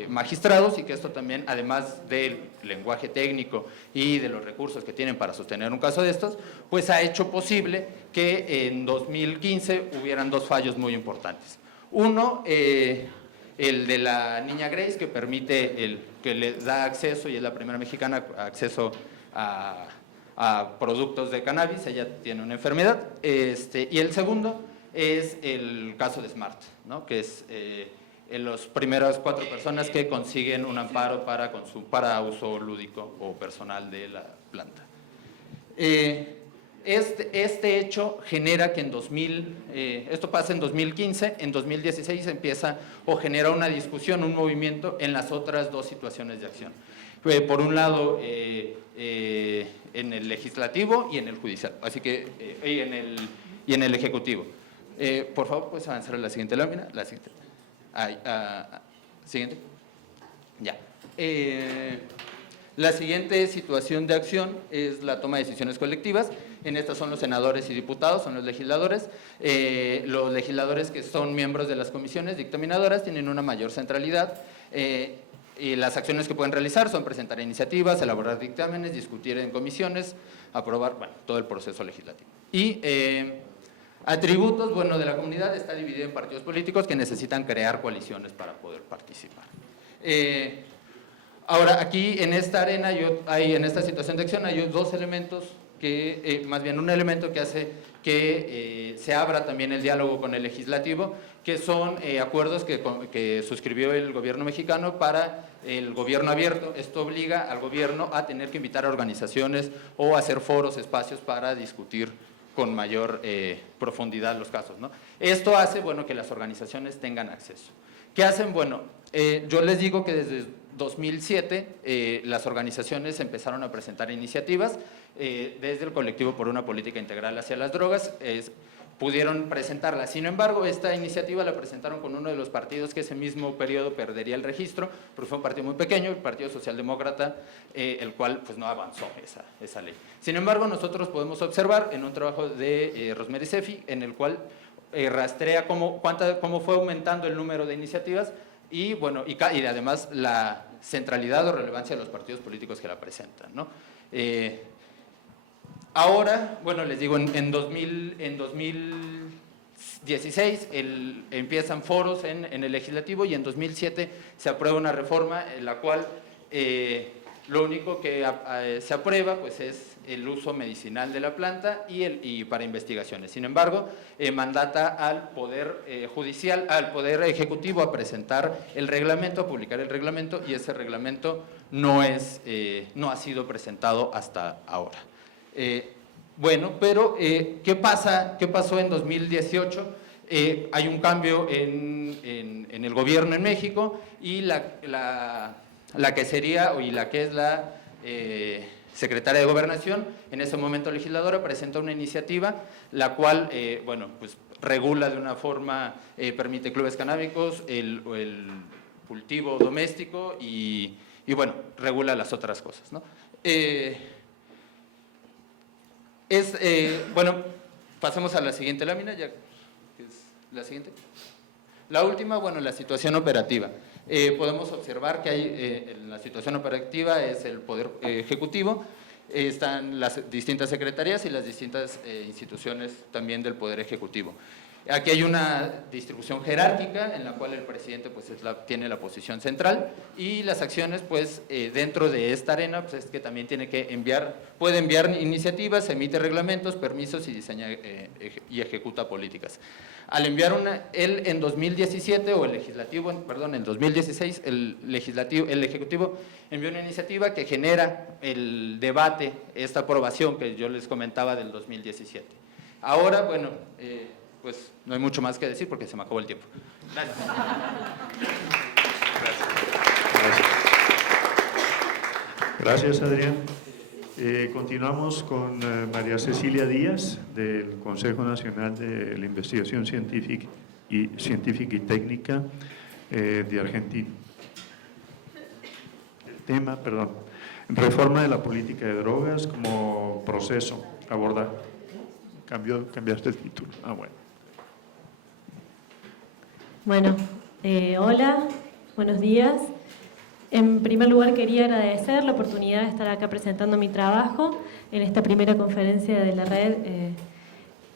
magistrados, y que esto también, además del lenguaje técnico y de los recursos que tienen para sostener un caso de estos, pues ha hecho posible que en 2015 hubieran dos fallos muy importantes. Uno, el de la niña Grace, que permite, que le da acceso, y es la primera mexicana, acceso a productos de cannabis. Ella tiene una enfermedad. Y el segundo es el caso de Smart, ¿no? Que es las primeras 4 personas que consiguen un amparo para uso lúdico o personal de la planta. Este hecho genera que esto pasa en 2015, en 2016 empieza o genera una discusión, un movimiento en las otras dos situaciones de acción. Por un lado, en el legislativo y en el judicial, así que, y en el ejecutivo. Por favor, puedes avanzar a la siguiente lámina. La siguiente. Siguiente. Ya. La siguiente situación de acción es la toma de decisiones colectivas. En estas son los senadores y diputados, son los legisladores. Los legisladores que son miembros de las comisiones dictaminadoras tienen una mayor centralidad. Y las acciones que pueden realizar son presentar iniciativas, elaborar dictámenes, discutir en comisiones, aprobar, bueno, todo el proceso legislativo. Y atributos, bueno, de la comunidad está dividido en partidos políticos que necesitan crear coaliciones para poder participar. Ahora, aquí en esta arena, en esta situación de acción, hay dos elementos más bien un elemento que hace que se abra también el diálogo con el legislativo, que son acuerdos que suscribió el gobierno mexicano para el gobierno abierto. Esto obliga al gobierno a tener que invitar a organizaciones o hacer foros, espacios para discutir con mayor profundidad los casos, ¿no? Esto hace, bueno, que las organizaciones tengan acceso. ¿Qué hacen? Bueno, yo les digo que desde 2007 las organizaciones empezaron a presentar iniciativas. Desde el colectivo por una política integral hacia las drogas, pudieron presentarla. Sin embargo, esta iniciativa la presentaron con uno de los partidos que ese mismo periodo perdería el registro, porque fue un partido muy pequeño, el Partido Socialdemócrata, el cual pues no avanzó esa ley. Sin embargo, nosotros podemos observar en un trabajo de Rosemary Sefi, en el cual rastrea cómo fue aumentando el número de iniciativas y, bueno, y además la centralidad o relevancia de los partidos políticos que la presentan, ¿no? Ahora, bueno, les digo, en 2016 empiezan foros en el legislativo, y en 2007 se aprueba una reforma en la cual lo único que se aprueba pues es el uso medicinal de la planta y para investigaciones. Sin embargo, mandata al Poder Judicial, al Poder Ejecutivo a presentar el reglamento, a publicar el reglamento, y ese reglamento no ha sido presentado hasta ahora. Bueno, pero ¿qué pasó en 2018? Hay un cambio en el gobierno en México, y la que sería, y la que es la secretaria de Gobernación, en ese momento legisladora, presenta una iniciativa, la cual, bueno, pues regula de una forma, permite clubes canábicos, el cultivo doméstico y bueno, regula las otras cosas, ¿no? Bueno, pasemos a la siguiente lámina, ya que es la siguiente. La última, bueno, la situación operativa. Podemos observar que hay, en la situación operativa es el Poder Ejecutivo, están las distintas secretarías y las distintas instituciones también del Poder Ejecutivo. Aquí hay una distribución jerárquica en la cual el presidente pues, tiene la posición central, y las acciones pues, dentro de esta arena pues, es que también puede enviar iniciativas, emite reglamentos, permisos y diseña y ejecuta políticas. Al enviar él en 2017, o en 2016, el Ejecutivo envió una iniciativa que genera el debate, esta aprobación que yo les comentaba del 2017. Ahora, bueno, pues no hay mucho más que decir porque se me acabó el tiempo. Gracias. Gracias, Adrián. Continuamos con María Cecilia Díaz, del Consejo Nacional de la Investigación Científica y Técnica de Argentina. El tema, perdón, Reforma de la política de drogas como proceso, abordar. Cambiaste el título. Ah, bueno. Bueno, hola, buenos días. En primer lugar quería agradecer la oportunidad de estar acá presentando mi trabajo en esta primera conferencia de la red.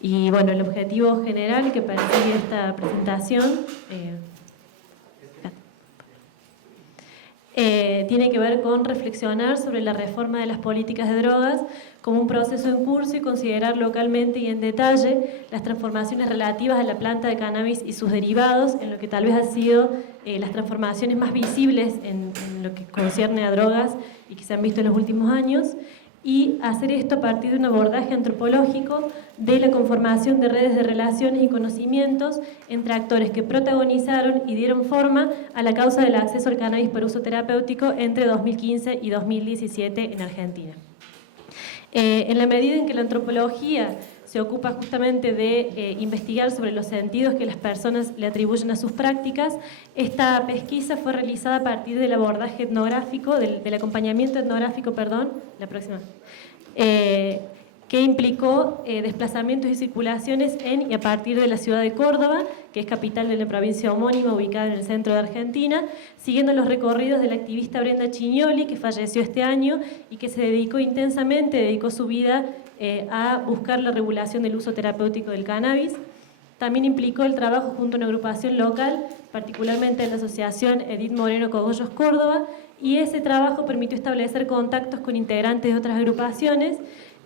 Y bueno, el objetivo general que persigue esta presentación tiene que ver con reflexionar sobre la reforma de las políticas de drogas como un proceso en curso y considerar localmente y en detalle las transformaciones relativas a la planta de cannabis y sus derivados, en lo que tal vez han sido las transformaciones más visibles en lo que concierne a drogas y que se han visto en los últimos años, y hacer esto a partir de un abordaje antropológico de la conformación de redes de relaciones y conocimientos entre actores que protagonizaron y dieron forma a la causa del acceso al cannabis para uso terapéutico entre 2015 y 2017 en Argentina. En la medida en que la antropología se ocupa justamente de investigar sobre los sentidos que las personas le atribuyen a sus prácticas, esta pesquisa fue realizada a partir del abordaje etnográfico, del acompañamiento etnográfico, que implicó desplazamientos y circulaciones en y a partir de la ciudad de Córdoba, que es capital de la provincia homónima, ubicada en el centro de Argentina, siguiendo los recorridos de la activista Brenda Chignoli, que falleció este año y que se dedicó su vida a buscar la regulación del uso terapéutico del cannabis. También implicó el trabajo junto a una agrupación local, particularmente en la asociación Edith Moreno Cogollos Córdoba, y ese trabajo permitió establecer contactos con integrantes de otras agrupaciones,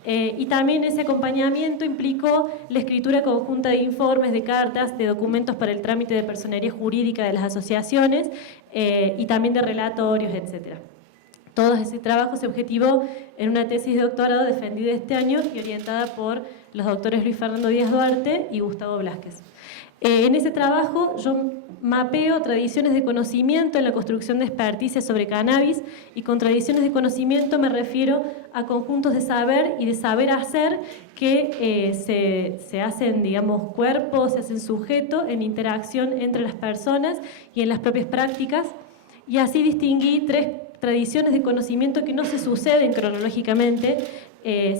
y también ese acompañamiento implicó la escritura conjunta de informes, de cartas, de documentos para el trámite de personería jurídica de las asociaciones y también de relatorios, etc. Todo ese trabajo se objetivó en una tesis de doctorado defendida este año y orientada por los doctores Luis Fernando Díaz Duarte y Gustavo Blázquez. En ese trabajo yo mapeo tradiciones de conocimiento en la construcción de experticia sobre cannabis, y con tradiciones de conocimiento me refiero a conjuntos de saber y de saber hacer que se hacen, digamos, cuerpo, se hacen sujeto en interacción entre las personas y en las propias prácticas, y así distinguí tres tradiciones de conocimiento que no se suceden cronológicamente,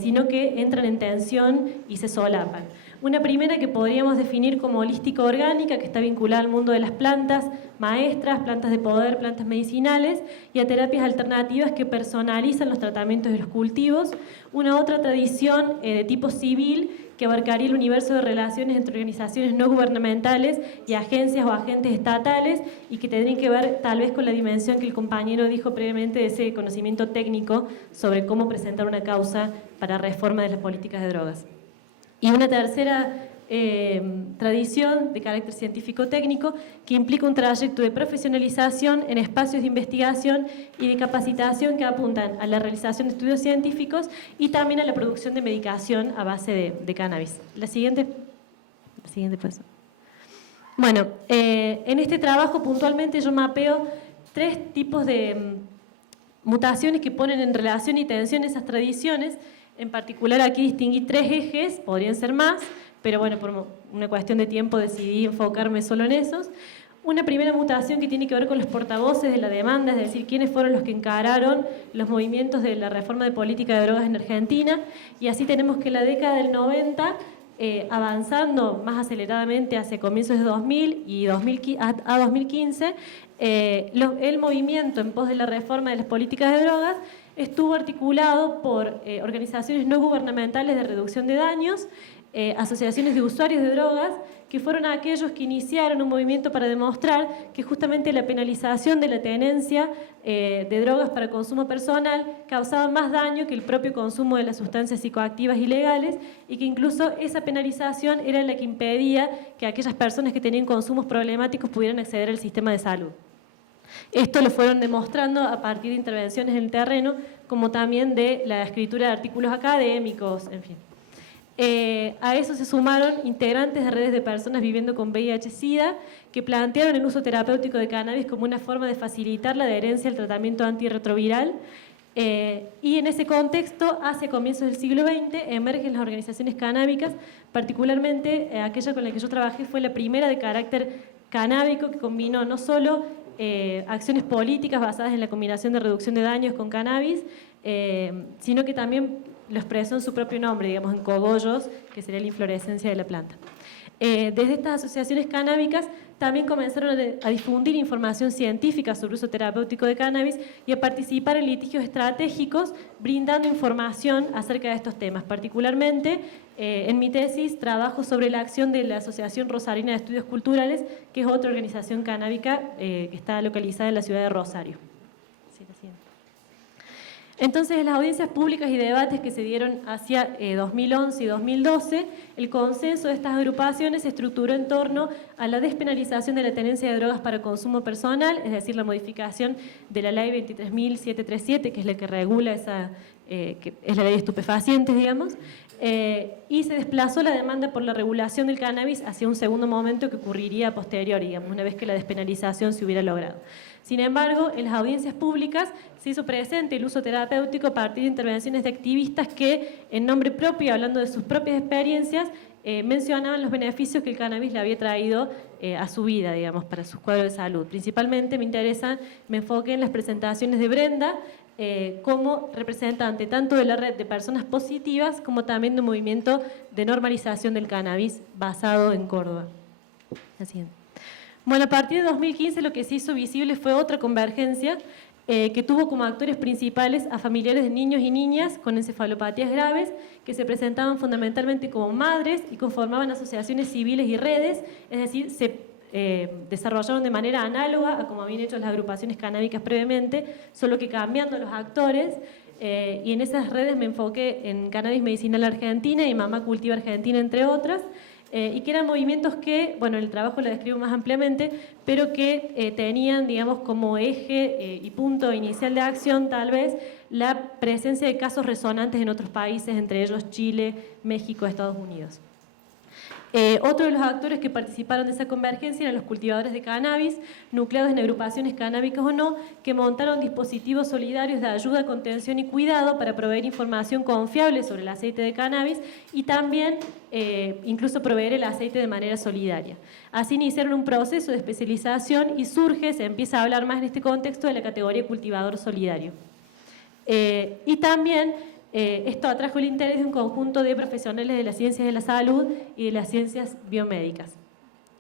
sino que entran en tensión y se solapan. Una primera que podríamos definir como holística orgánica, que está vinculada al mundo de las plantas maestras, plantas de poder, plantas medicinales, y a terapias alternativas que personalizan los tratamientos de los cultivos. Una otra tradición de tipo civil, que abarcaría el universo de relaciones entre organizaciones no gubernamentales y agencias o agentes estatales, y que tendrían que ver tal vez con la dimensión que el compañero dijo previamente de ese conocimiento técnico sobre cómo presentar una causa para reforma de las políticas de drogas. Y una tercera tradición de carácter científico-técnico, que implica un trayecto de profesionalización en espacios de investigación y de capacitación que apuntan a la realización de estudios científicos y también a la producción de medicación a base de cannabis. La siguiente pues. Bueno, en este trabajo puntualmente yo mapeo tres tipos de mutaciones que ponen en relación y tensión esas tradiciones. En particular aquí distinguí tres ejes, podrían ser más, pero bueno, por una cuestión de tiempo decidí enfocarme solo en esos. Una primera mutación que tiene que ver con los portavoces de la demanda, es decir, quiénes fueron los que encararon los movimientos de la reforma de política de drogas en Argentina, y así tenemos que la década del 90, avanzando más aceleradamente hacia comienzos de 2000 y a 2015, el movimiento en pos de la reforma de las políticas de drogas estuvo articulado por organizaciones no gubernamentales de reducción de daños, asociaciones de usuarios de drogas, que fueron aquellos que iniciaron un movimiento para demostrar que justamente la penalización de la tenencia de drogas para consumo personal causaba más daño que el propio consumo de las sustancias psicoactivas ilegales, y que incluso esa penalización era la que impedía que aquellas personas que tenían consumos problemáticos pudieran acceder al sistema de salud. Esto lo fueron demostrando a partir de intervenciones en el terreno, como también de la escritura de artículos académicos, en fin. A eso se sumaron integrantes de redes de personas viviendo con VIH-Sida, que plantearon el uso terapéutico de cannabis como una forma de facilitar la adherencia al tratamiento antirretroviral. Y en ese contexto, hacia comienzos del siglo XX, emergen las organizaciones canábicas, particularmente aquella con la que yo trabajé fue la primera de carácter canábico, que combinó no solo acciones políticas basadas en la combinación de reducción de daños con cannabis, sino que también lo expresó en su propio nombre, digamos, en cogollos, que sería la inflorescencia de la planta. Desde estas asociaciones canábicas también comenzaron a difundir información científica sobre uso terapéutico de cannabis y a participar en litigios estratégicos brindando información acerca de estos temas. Particularmente, en mi tesis trabajo sobre la acción de la Asociación Rosarina de Estudios Culturales, que es otra organización canábica que está localizada en la ciudad de Rosario. Entonces, en las audiencias públicas y debates que se dieron hacia 2011 y 2012, el consenso de estas agrupaciones se estructuró en torno a la despenalización de la tenencia de drogas para consumo personal, es decir, la modificación de la ley 23.737, que es la que regula esa, que es la ley de estupefacientes, digamos, y se desplazó la demanda por la regulación del cannabis hacia un segundo momento que ocurriría posterior, digamos, una vez que la despenalización se hubiera logrado. Sin embargo, en las audiencias públicas se hizo presente el uso terapéutico a partir de intervenciones de activistas que, en nombre propio, hablando de sus propias experiencias, mencionaban los beneficios que el cannabis le había traído a su vida, digamos, para sus cuadros de salud. Principalmente me enfoqué en las presentaciones de Brenda, como representante tanto de la red de personas positivas como también de un movimiento de normalización del cannabis basado en Córdoba. Así es. Bueno, a partir de 2015 lo que se hizo visible fue otra convergencia que tuvo como actores principales a familiares de niños y niñas con encefalopatías graves que se presentaban fundamentalmente como madres y conformaban asociaciones civiles y redes, es decir, se desarrollaron de manera análoga a como habían hecho las agrupaciones canábicas previamente, solo que cambiando los actores, y en esas redes me enfoqué en Cannabis Medicinal Argentina y Mamá Cultiva Argentina, entre otras, y que eran movimientos que, bueno, en el trabajo lo describo más ampliamente, pero que tenían, digamos, como eje y punto inicial de acción, tal vez, la presencia de casos resonantes en otros países, entre ellos Chile, México, Estados Unidos. Otro de los actores que participaron de esa convergencia eran los cultivadores de cannabis, nucleados en agrupaciones canábicas o no, que montaron dispositivos solidarios de ayuda, contención y cuidado para proveer información confiable sobre el aceite de cannabis y también incluso proveer el aceite de manera solidaria. Así iniciaron un proceso de especialización y se empieza a hablar más en este contexto de la categoría cultivador solidario. Y también esto atrajo el interés de un conjunto de profesionales de las ciencias de la salud y de las ciencias biomédicas.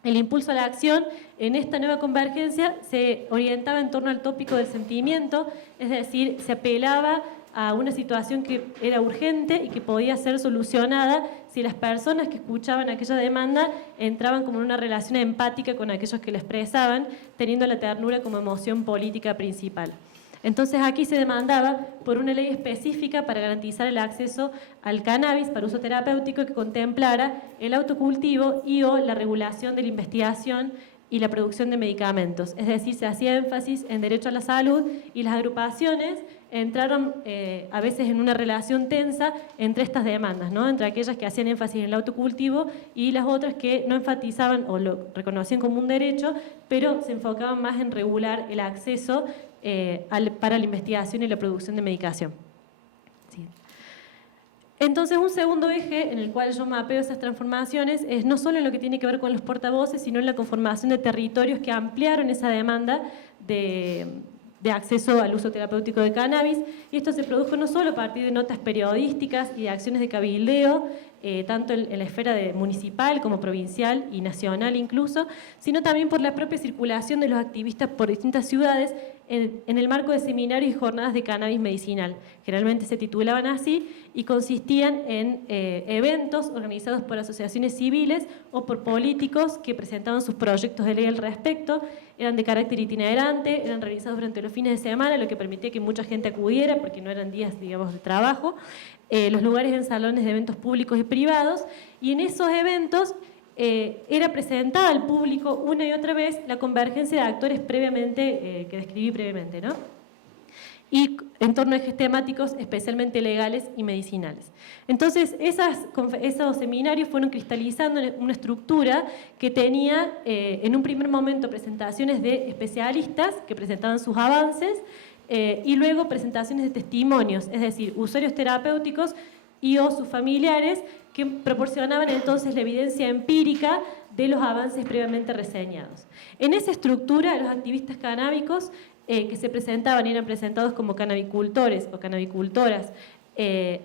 El impulso a la acción en esta nueva convergencia se orientaba en torno al tópico del sentimiento, es decir, se apelaba a una situación que era urgente y que podía ser solucionada si las personas que escuchaban aquella demanda entraban como en una relación empática con aquellos que la expresaban, teniendo la ternura como emoción política principal. Entonces aquí se demandaba por una ley específica para garantizar el acceso al cannabis para uso terapéutico que contemplara el autocultivo y o la regulación de la investigación y la producción de medicamentos. Es decir, se hacía énfasis en derecho a la salud y las agrupaciones entraron a veces en una relación tensa entre estas demandas, ¿no? Entre aquellas que hacían énfasis en el autocultivo y las otras que no enfatizaban o lo reconocían como un derecho, pero se enfocaban más en regular el acceso para la investigación y la producción de medicación. Sí. Entonces, un segundo eje en el cual yo mapeo esas transformaciones es no solo en lo que tiene que ver con los portavoces, sino en la conformación de territorios que ampliaron esa demanda de acceso al uso terapéutico de cannabis, y esto se produjo no solo a partir de notas periodísticas y de acciones de cabildeo, tanto en la esfera municipal como provincial y nacional incluso, sino también por la propia circulación de los activistas por distintas ciudades en el marco de seminarios y jornadas de cannabis medicinal. Generalmente se titulaban así y consistían en eventos organizados por asociaciones civiles o por políticos que presentaban sus proyectos de ley al respecto, eran de carácter itinerante, eran realizados durante los fines de semana, lo que permitía que mucha gente acudiera porque no eran días, digamos, de trabajo, los lugares en salones de eventos públicos y privados, y en esos eventos era presentada al público una y otra vez la convergencia de actores previamente, que describí previamente, ¿no? Y en torno a ejes temáticos especialmente legales y medicinales. Entonces, esos seminarios fueron cristalizando en una estructura que tenía en un primer momento presentaciones de especialistas que presentaban sus avances y luego presentaciones de testimonios, es decir, usuarios terapéuticos y o sus familiares que proporcionaban entonces la evidencia empírica de los avances previamente reseñados. En esa estructura, los activistas canábicos que se presentaban y eran presentados como canabicultores o canabicultoras,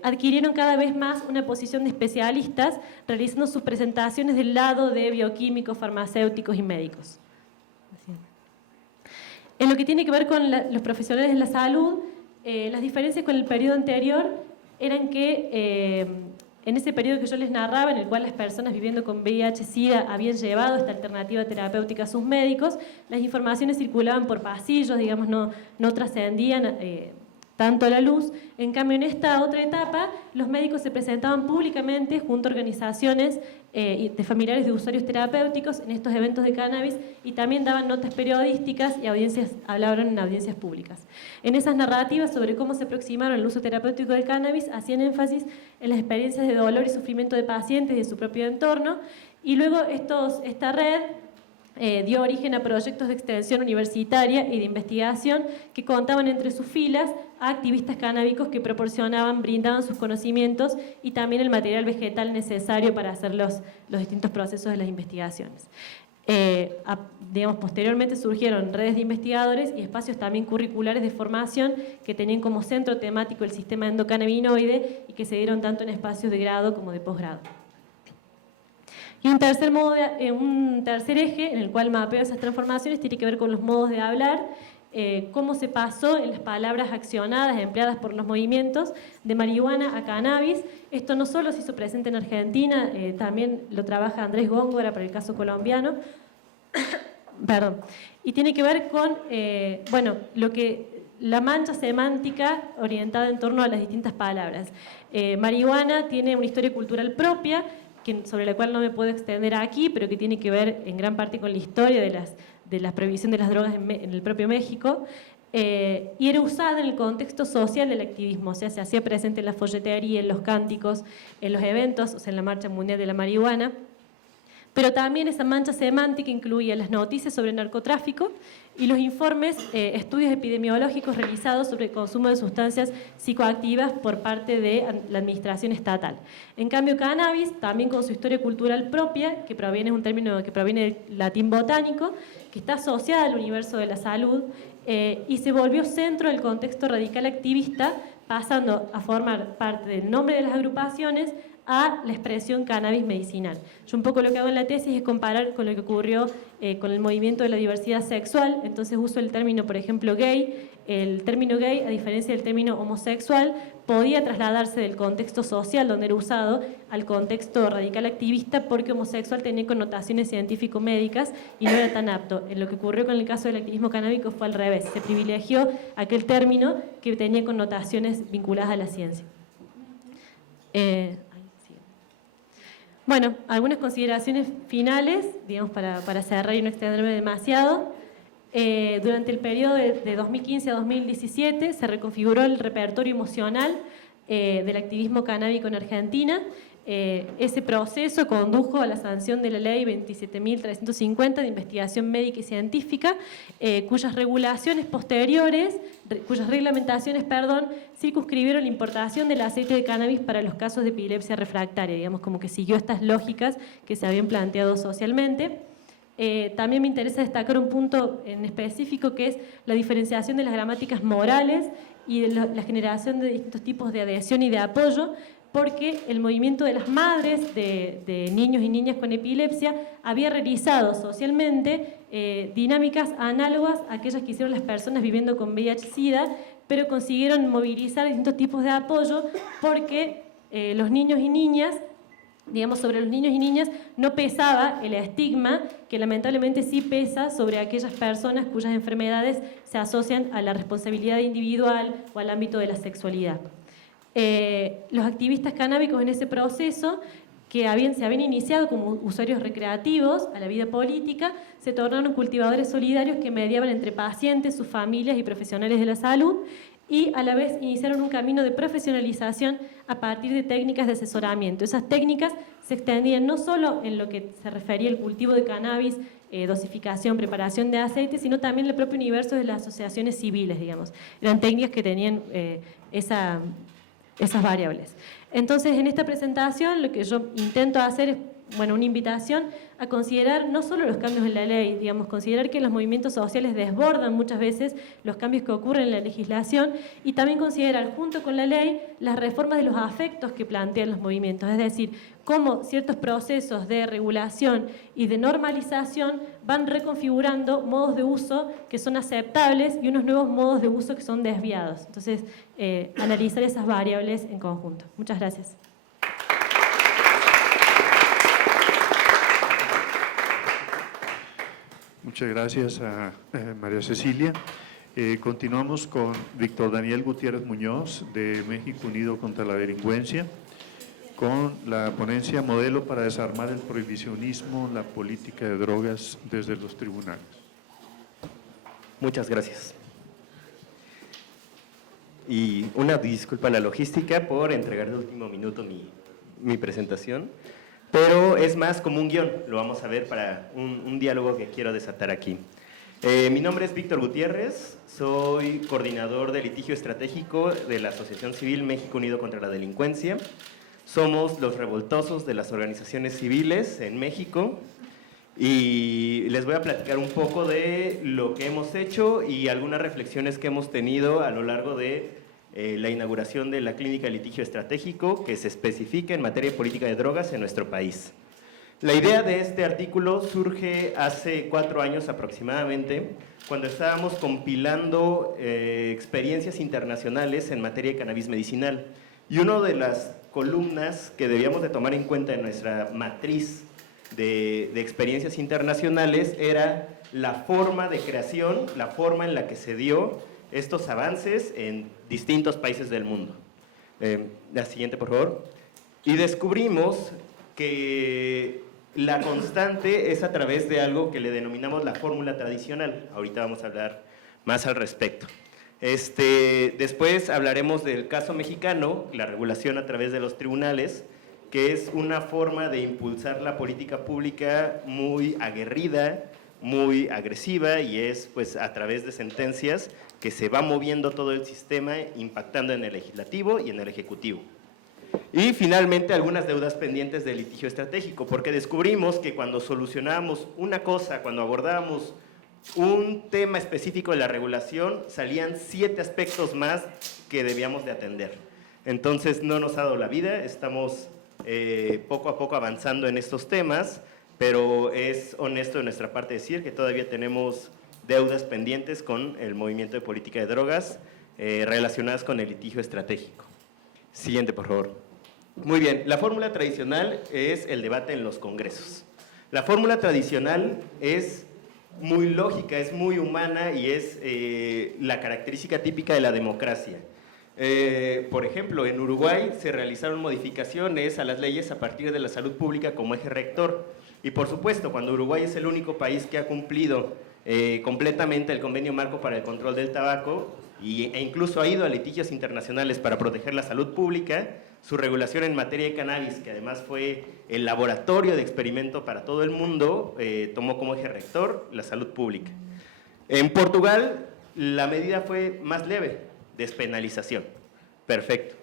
adquirieron cada vez más una posición de especialistas, realizando sus presentaciones del lado de bioquímicos, farmacéuticos y médicos. En lo que tiene que ver con los profesionales de la salud, las diferencias con el periodo anterior eran que en ese periodo que yo les narraba, en el cual las personas viviendo con VIH-Sida habían llevado esta alternativa terapéutica a sus médicos, las informaciones circulaban por pasillos, digamos, no trascendían tanto a la luz. En cambio, en esta otra etapa, los médicos se presentaban públicamente junto a organizaciones de familiares de usuarios terapéuticos en estos eventos de cannabis y también daban notas periodísticas y hablaban en audiencias públicas. En esas narrativas sobre cómo se aproximaron al uso terapéutico del cannabis, hacían énfasis en las experiencias de dolor y sufrimiento de pacientes y de su propio entorno, y luego esta red dio origen a proyectos de extensión universitaria y de investigación que contaban entre sus filas a activistas canábicos que brindaban sus conocimientos y también el material vegetal necesario para hacer los distintos procesos de las investigaciones. Posteriormente surgieron redes de investigadores y espacios también curriculares de formación que tenían como centro temático el sistema endocannabinoide y que se dieron tanto en espacios de grado como de posgrado. Y un tercer eje en el cual mapeo esas transformaciones tiene que ver con los modos de hablar, cómo se pasó en las palabras accionadas, empleadas por los movimientos, de marihuana a cannabis. Esto no solo se hizo presente en Argentina, también lo trabaja Andrés Góngora para el caso colombiano. Perdón. Y tiene que ver con la mancha semántica orientada en torno a las distintas palabras. Marihuana tiene una historia cultural propia, sobre la cual no me puedo extender aquí, pero que tiene que ver en gran parte con la historia de la prohibición de las drogas en el propio México, y era usada en el contexto social del activismo, o sea, se hacía presente en la folletería, en los cánticos, en los eventos, o sea, en la Marcha Mundial de la Marihuana, pero también esa mancha semántica incluía las noticias sobre narcotráfico y los informes, estudios epidemiológicos realizados sobre el consumo de sustancias psicoactivas por parte de la administración estatal. En cambio, cannabis, también con su historia cultural propia, que proviene, es un término que proviene del latín botánico, que está asociada al universo de la salud, y se volvió centro del contexto radical activista, pasando a formar parte del nombre de las agrupaciones a la expresión cannabis medicinal. Yo un poco lo que hago en la tesis es comparar con lo que ocurrió con el movimiento de la diversidad sexual, entonces uso el término, por ejemplo, gay. El término gay, a diferencia del término homosexual, podía trasladarse del contexto social donde era usado al contexto radical activista, porque homosexual tenía connotaciones científico-médicas y no era tan apto. En lo que ocurrió con el caso del activismo canábico fue al revés, se privilegió aquel término que tenía connotaciones vinculadas a la ciencia. Bueno, algunas consideraciones finales, digamos, para cerrar y no extenderme demasiado. Durante el periodo de 2015 a 2017 se reconfiguró el repertorio emocional del activismo canábico en Argentina. Ese proceso condujo a la sanción de la ley 27.350 de investigación médica y científica, cuyas reglamentaciones, circunscribieron la importación del aceite de cannabis para los casos de epilepsia refractaria, digamos, como que siguió estas lógicas que se habían planteado socialmente. También me interesa destacar un punto en específico, que es la diferenciación de las gramáticas morales y de la generación de distintos tipos de adhesión y de apoyo, porque el movimiento de las madres de niños y niñas con epilepsia había realizado socialmente dinámicas análogas a aquellas que hicieron las personas viviendo con VIH-Sida, pero consiguieron movilizar distintos tipos de apoyo porque los niños y niñas, digamos, sobre los niños y niñas no pesaba el estigma que lamentablemente sí pesa sobre aquellas personas cuyas enfermedades se asocian a la responsabilidad individual o al ámbito de la sexualidad. Los activistas canábicos en ese proceso, que se habían iniciado como usuarios recreativos a la vida política, se tornaron cultivadores solidarios que mediaban entre pacientes, sus familias y profesionales de la salud, y a la vez iniciaron un camino de profesionalización a partir de técnicas de asesoramiento. Esas técnicas se extendían no solo en lo que se refería al cultivo de cannabis, dosificación, preparación de aceite, sino también el propio universo de las asociaciones civiles, digamos. Eran técnicas que tenían esas variables. Entonces, en esta presentación lo que yo intento hacer es una invitación a considerar no solo los cambios en la ley, digamos, considerar que los movimientos sociales desbordan muchas veces los cambios que ocurren en la legislación y también considerar junto con la ley las reformas de los afectos que plantean los movimientos, es decir, cómo ciertos procesos de regulación y de normalización van reconfigurando modos de uso que son aceptables y unos nuevos modos de uso que son desviados. Entonces, analizar esas variables en conjunto. Muchas gracias. Muchas gracias a María Cecilia. Continuamos con Víctor Daniel Gutiérrez Muñoz, de México Unido contra la Delincuencia, con la ponencia Modelo para desarmar el prohibicionismo, la política de drogas desde los tribunales. Muchas gracias. Y una disculpa a la logística por entregar de último minuto mi presentación, pero es más como un guión, lo vamos a ver para un diálogo que quiero desatar aquí. Mi nombre es Víctor Gutiérrez, soy coordinador de litigio estratégico de la Asociación Civil México Unido contra la Delincuencia. Somos los revoltosos de las organizaciones civiles en México y les voy a platicar un poco de lo que hemos hecho y algunas reflexiones que hemos tenido a lo largo de la inauguración de la Clínica de Litigio Estratégico que se especifica en materia de política de drogas en nuestro país. La idea de este artículo surge hace 4 años aproximadamente, cuando estábamos compilando experiencias internacionales en materia de cannabis medicinal. Y una de las columnas que debíamos de tomar en cuenta en nuestra matriz de experiencias internacionales era la forma de creación, la forma en la que se dio estos avances en distintos países del mundo. La siguiente, por favor. Y descubrimos que la constante es a través de algo que le denominamos la fórmula tradicional. Ahorita vamos a hablar más al respecto. Después hablaremos del caso mexicano, la regulación a través de los tribunales, que es una forma de impulsar la política pública muy aguerrida, muy agresiva, y es pues a través de sentencias que se va moviendo todo el sistema, impactando en el legislativo y en el ejecutivo. Y finalmente algunas deudas pendientes del litigio estratégico, porque descubrimos que cuando solucionábamos una cosa, cuando abordábamos un tema específico de la regulación, salían 7 aspectos más que debíamos de atender. Entonces no nos ha dado la vida, estamos poco a poco avanzando en estos temas, pero es honesto de nuestra parte decir que todavía tenemos deudas pendientes con el movimiento de política de drogas relacionadas con el litigio estratégico. Siguiente, por favor. Muy bien, la fórmula tradicional es el debate en los congresos. La fórmula tradicional es muy lógica, es muy humana y es la característica típica de la democracia. Por ejemplo, en Uruguay se realizaron modificaciones a las leyes a partir de la salud pública como eje rector. Y por supuesto, cuando Uruguay es el único país que ha cumplido completamente el convenio marco para el control del tabaco e incluso ha ido a litigios internacionales para proteger la salud pública, su regulación en materia de cannabis, que además fue el laboratorio de experimento para todo el mundo, tomó como eje rector la salud pública. En Portugal, la medida fue más leve, despenalización. Perfecto.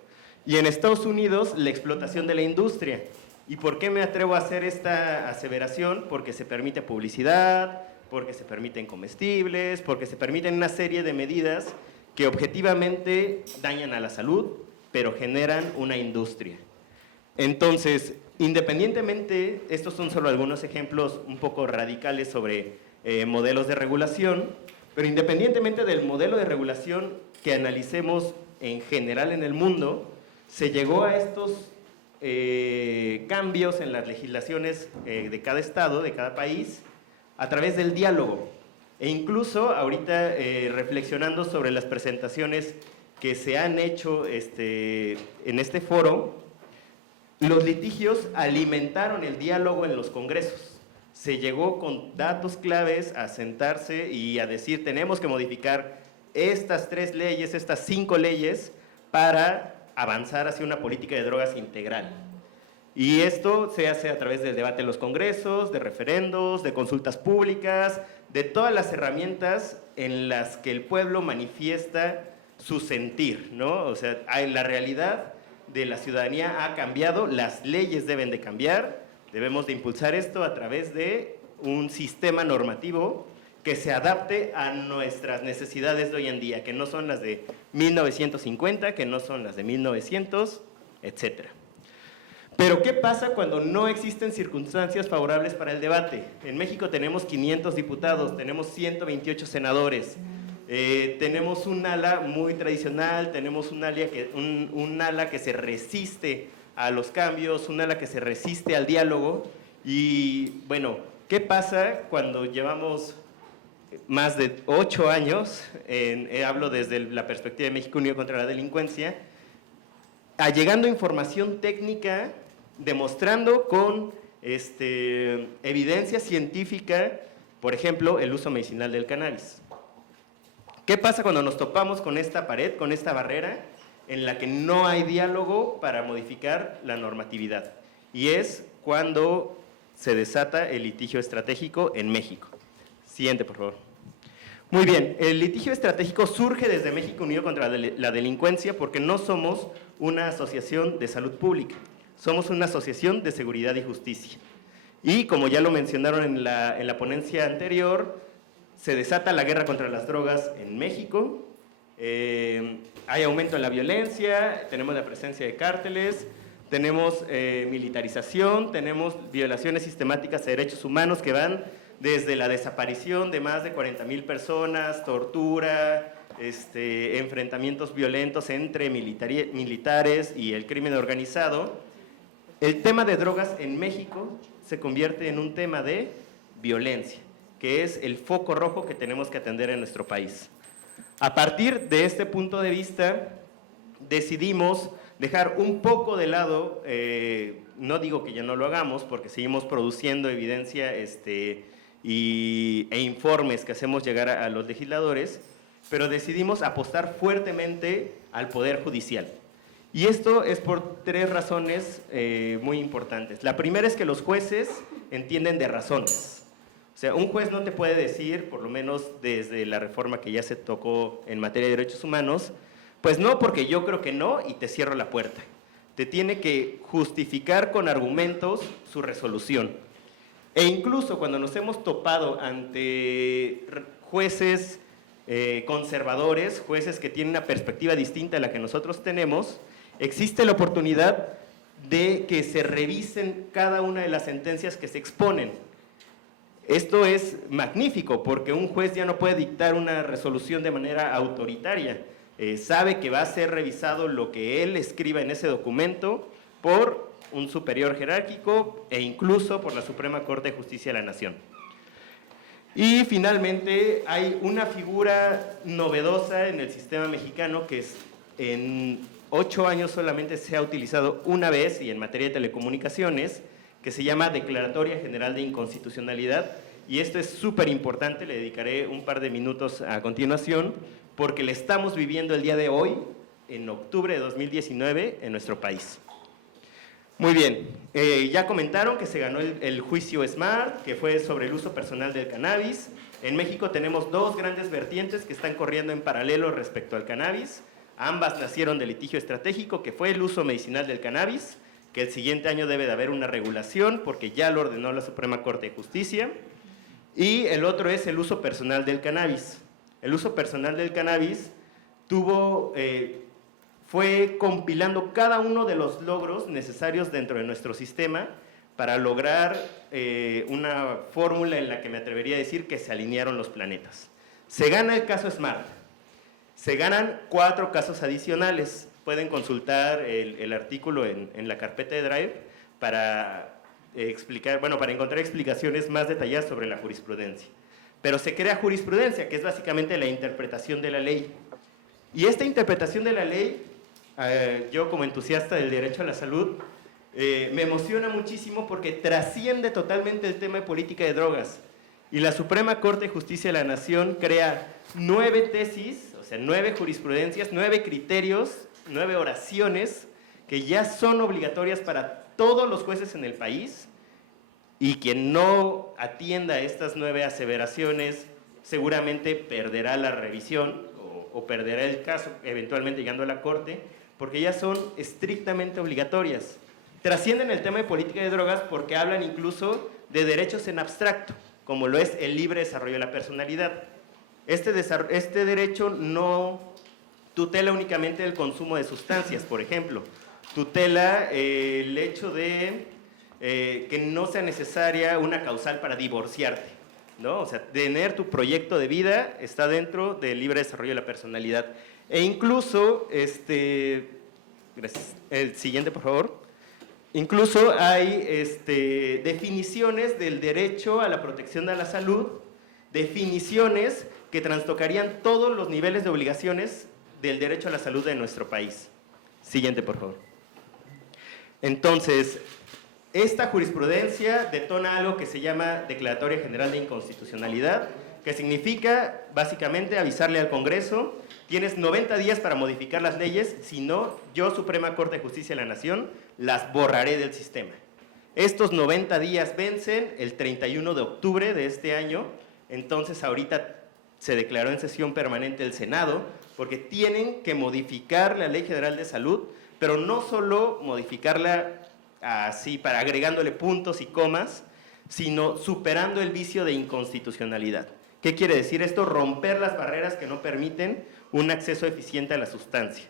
Y en Estados Unidos, la explotación de la industria. ¿Y por qué me atrevo a hacer esta aseveración? Porque se permite publicidad, porque se permiten comestibles, porque se permiten una serie de medidas que objetivamente dañan a la salud, pero generan una industria. Entonces, independientemente, estos son solo algunos ejemplos un poco radicales sobre modelos de regulación, pero independientemente del modelo de regulación que analicemos en general en el mundo, se llegó a estos cambios en las legislaciones de cada estado, de cada país, a través del diálogo. E incluso ahorita reflexionando sobre las presentaciones que se han hecho en este foro, los litigios alimentaron el diálogo en los congresos. Se llegó con datos claves a sentarse y a decir, tenemos que modificar estas 3 leyes, estas 5 leyes, para avanzar hacia una política de drogas integral. Y esto se hace a través del debate en los congresos, de referendos, de consultas públicas, de todas las herramientas en las que el pueblo manifiesta su sentir, ¿no? O sea, la realidad de la ciudadanía ha cambiado, las leyes deben de cambiar, Debemos de impulsar esto a través de un sistema normativo que se adapte a nuestras necesidades de hoy en día, que no son las de 1950, que no son las de 1900, etc. Pero, ¿qué pasa cuando no existen circunstancias favorables para el debate? En México tenemos 500 diputados, tenemos 128 senadores, tenemos un ala muy tradicional, tenemos un ala que se resiste a los cambios, un ala que se resiste al diálogo. Y, bueno, ¿qué pasa cuando llevamos más de 8 años, hablo desde la perspectiva de México Unido contra la Delincuencia, allegando información técnica, demostrando con evidencia científica, por ejemplo, el uso medicinal del cannabis? ¿Qué pasa cuando nos topamos con esta pared, con esta barrera, en la que no hay diálogo para modificar la normatividad? Y es cuando se desata el litigio estratégico en México. Siguiente, por favor. Muy bien, el litigio estratégico surge desde México Unido contra la Delincuencia porque no somos una asociación de salud pública, somos una asociación de seguridad y justicia. Y como ya lo mencionaron en la ponencia anterior, se desata la guerra contra las drogas en México, hay aumento en la violencia, tenemos la presencia de cárteles, tenemos militarización, tenemos violaciones sistemáticas de derechos humanos que van desde la desaparición de más de 40,000 personas, tortura, enfrentamientos violentos entre militares y el crimen organizado. El tema de drogas en México se convierte en un tema de violencia, que es el foco rojo que tenemos que atender en nuestro país. A partir de este punto de vista, decidimos dejar un poco de lado, no digo que ya no lo hagamos, porque seguimos produciendo evidencia e informes que hacemos llegar a los legisladores, pero decidimos apostar fuertemente al Poder Judicial. Y esto es por 3 razones muy importantes. La primera es que los jueces entienden de razones. O sea, un juez no te puede decir, por lo menos desde la reforma que ya se tocó en materia de derechos humanos, pues no, porque yo creo que no y te cierro la puerta. Te tiene que justificar con argumentos su resolución. E incluso cuando nos hemos topado ante jueces conservadores, jueces que tienen una perspectiva distinta a la que nosotros tenemos, existe la oportunidad de que se revisen cada una de las sentencias que se exponen. Esto es magnífico porque un juez ya no puede dictar una resolución de manera autoritaria. Sabe que va a ser revisado lo que él escriba en ese documento por un superior jerárquico e incluso por la Suprema Corte de Justicia de la Nación. Y finalmente hay una figura novedosa en el sistema mexicano que en 8 años solamente se ha utilizado una vez y en materia de telecomunicaciones, que se llama Declaratoria General de Inconstitucionalidad, y esto es súper importante, le dedicaré un par de minutos a continuación, porque le estamos viviendo el día de hoy, en octubre de 2019, en nuestro país. Muy bien, ya comentaron que se ganó el juicio SMART, que fue sobre el uso personal del cannabis. En México tenemos 2 grandes vertientes que están corriendo en paralelo respecto al cannabis. Ambas nacieron del litigio estratégico, que fue el uso medicinal del cannabis, que el siguiente año debe de haber una regulación porque ya lo ordenó la Suprema Corte de Justicia, y el otro es el uso personal del cannabis. El uso personal del cannabis fue compilando cada uno de los logros necesarios dentro de nuestro sistema para lograr una fórmula en la que me atrevería a decir que se alinearon los planetas. Se gana el caso SMART, se ganan 4 casos adicionales. Pueden consultar el artículo en la carpeta de Drive para para encontrar explicaciones más detalladas sobre la jurisprudencia. Pero se crea jurisprudencia, que es básicamente la interpretación de la ley. Y esta interpretación de la ley, yo como entusiasta del derecho a la salud, me emociona muchísimo porque trasciende totalmente el tema de política de drogas. Y la Suprema Corte de Justicia de la Nación crea 9 tesis, o sea, 9 jurisprudencias, 9 criterios, 9 oraciones que ya son obligatorias para todos los jueces en el país, y quien no atienda estas 9 aseveraciones seguramente perderá la revisión o perderá el caso, eventualmente llegando a la Corte, porque ya son estrictamente obligatorias. Trascienden el tema de política de drogas porque hablan incluso de derechos en abstracto, como lo es el libre desarrollo de la personalidad. Este derecho no tutela únicamente el consumo de sustancias, por ejemplo, tutela el hecho de que no sea necesaria una causal para divorciarte, ¿no? O sea, tener tu proyecto de vida está dentro del libre desarrollo de la personalidad. E incluso, gracias, el siguiente por favor, incluso hay definiciones del derecho a la protección de la salud, definiciones que trastocarían todos los niveles de obligaciones del derecho a la salud de nuestro país. Siguiente, por favor. Entonces, esta jurisprudencia detona algo que se llama Declaratoria General de Inconstitucionalidad, que significa, básicamente, avisarle al Congreso: tienes 90 días para modificar las leyes, si no, yo, Suprema Corte de Justicia de la Nación, las borraré del sistema. Estos 90 días vencen el 31 de octubre de este año, entonces ahorita se declaró en sesión permanente el Senado, porque tienen que modificar la Ley General de Salud, pero no solo modificarla así, para agregándole puntos y comas, sino superando el vicio de inconstitucionalidad. ¿Qué quiere decir esto? Romper las barreras que no permiten un acceso eficiente a la sustancia.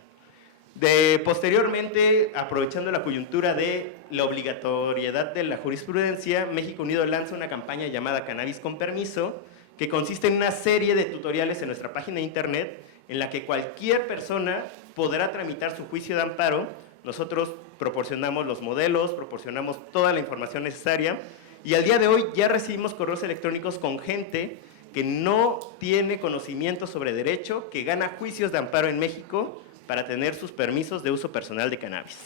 Posteriormente, aprovechando la coyuntura de la obligatoriedad de la jurisprudencia, México Unido lanza una campaña llamada Cannabis con Permiso, que consiste en una serie de tutoriales en nuestra página de internet, en la que cualquier persona podrá tramitar su juicio de amparo. Nosotros proporcionamos los modelos, proporcionamos toda la información necesaria, y al día de hoy ya recibimos correos electrónicos con gente que no tiene conocimiento sobre derecho, que gana juicios de amparo en México para tener sus permisos de uso personal de cannabis.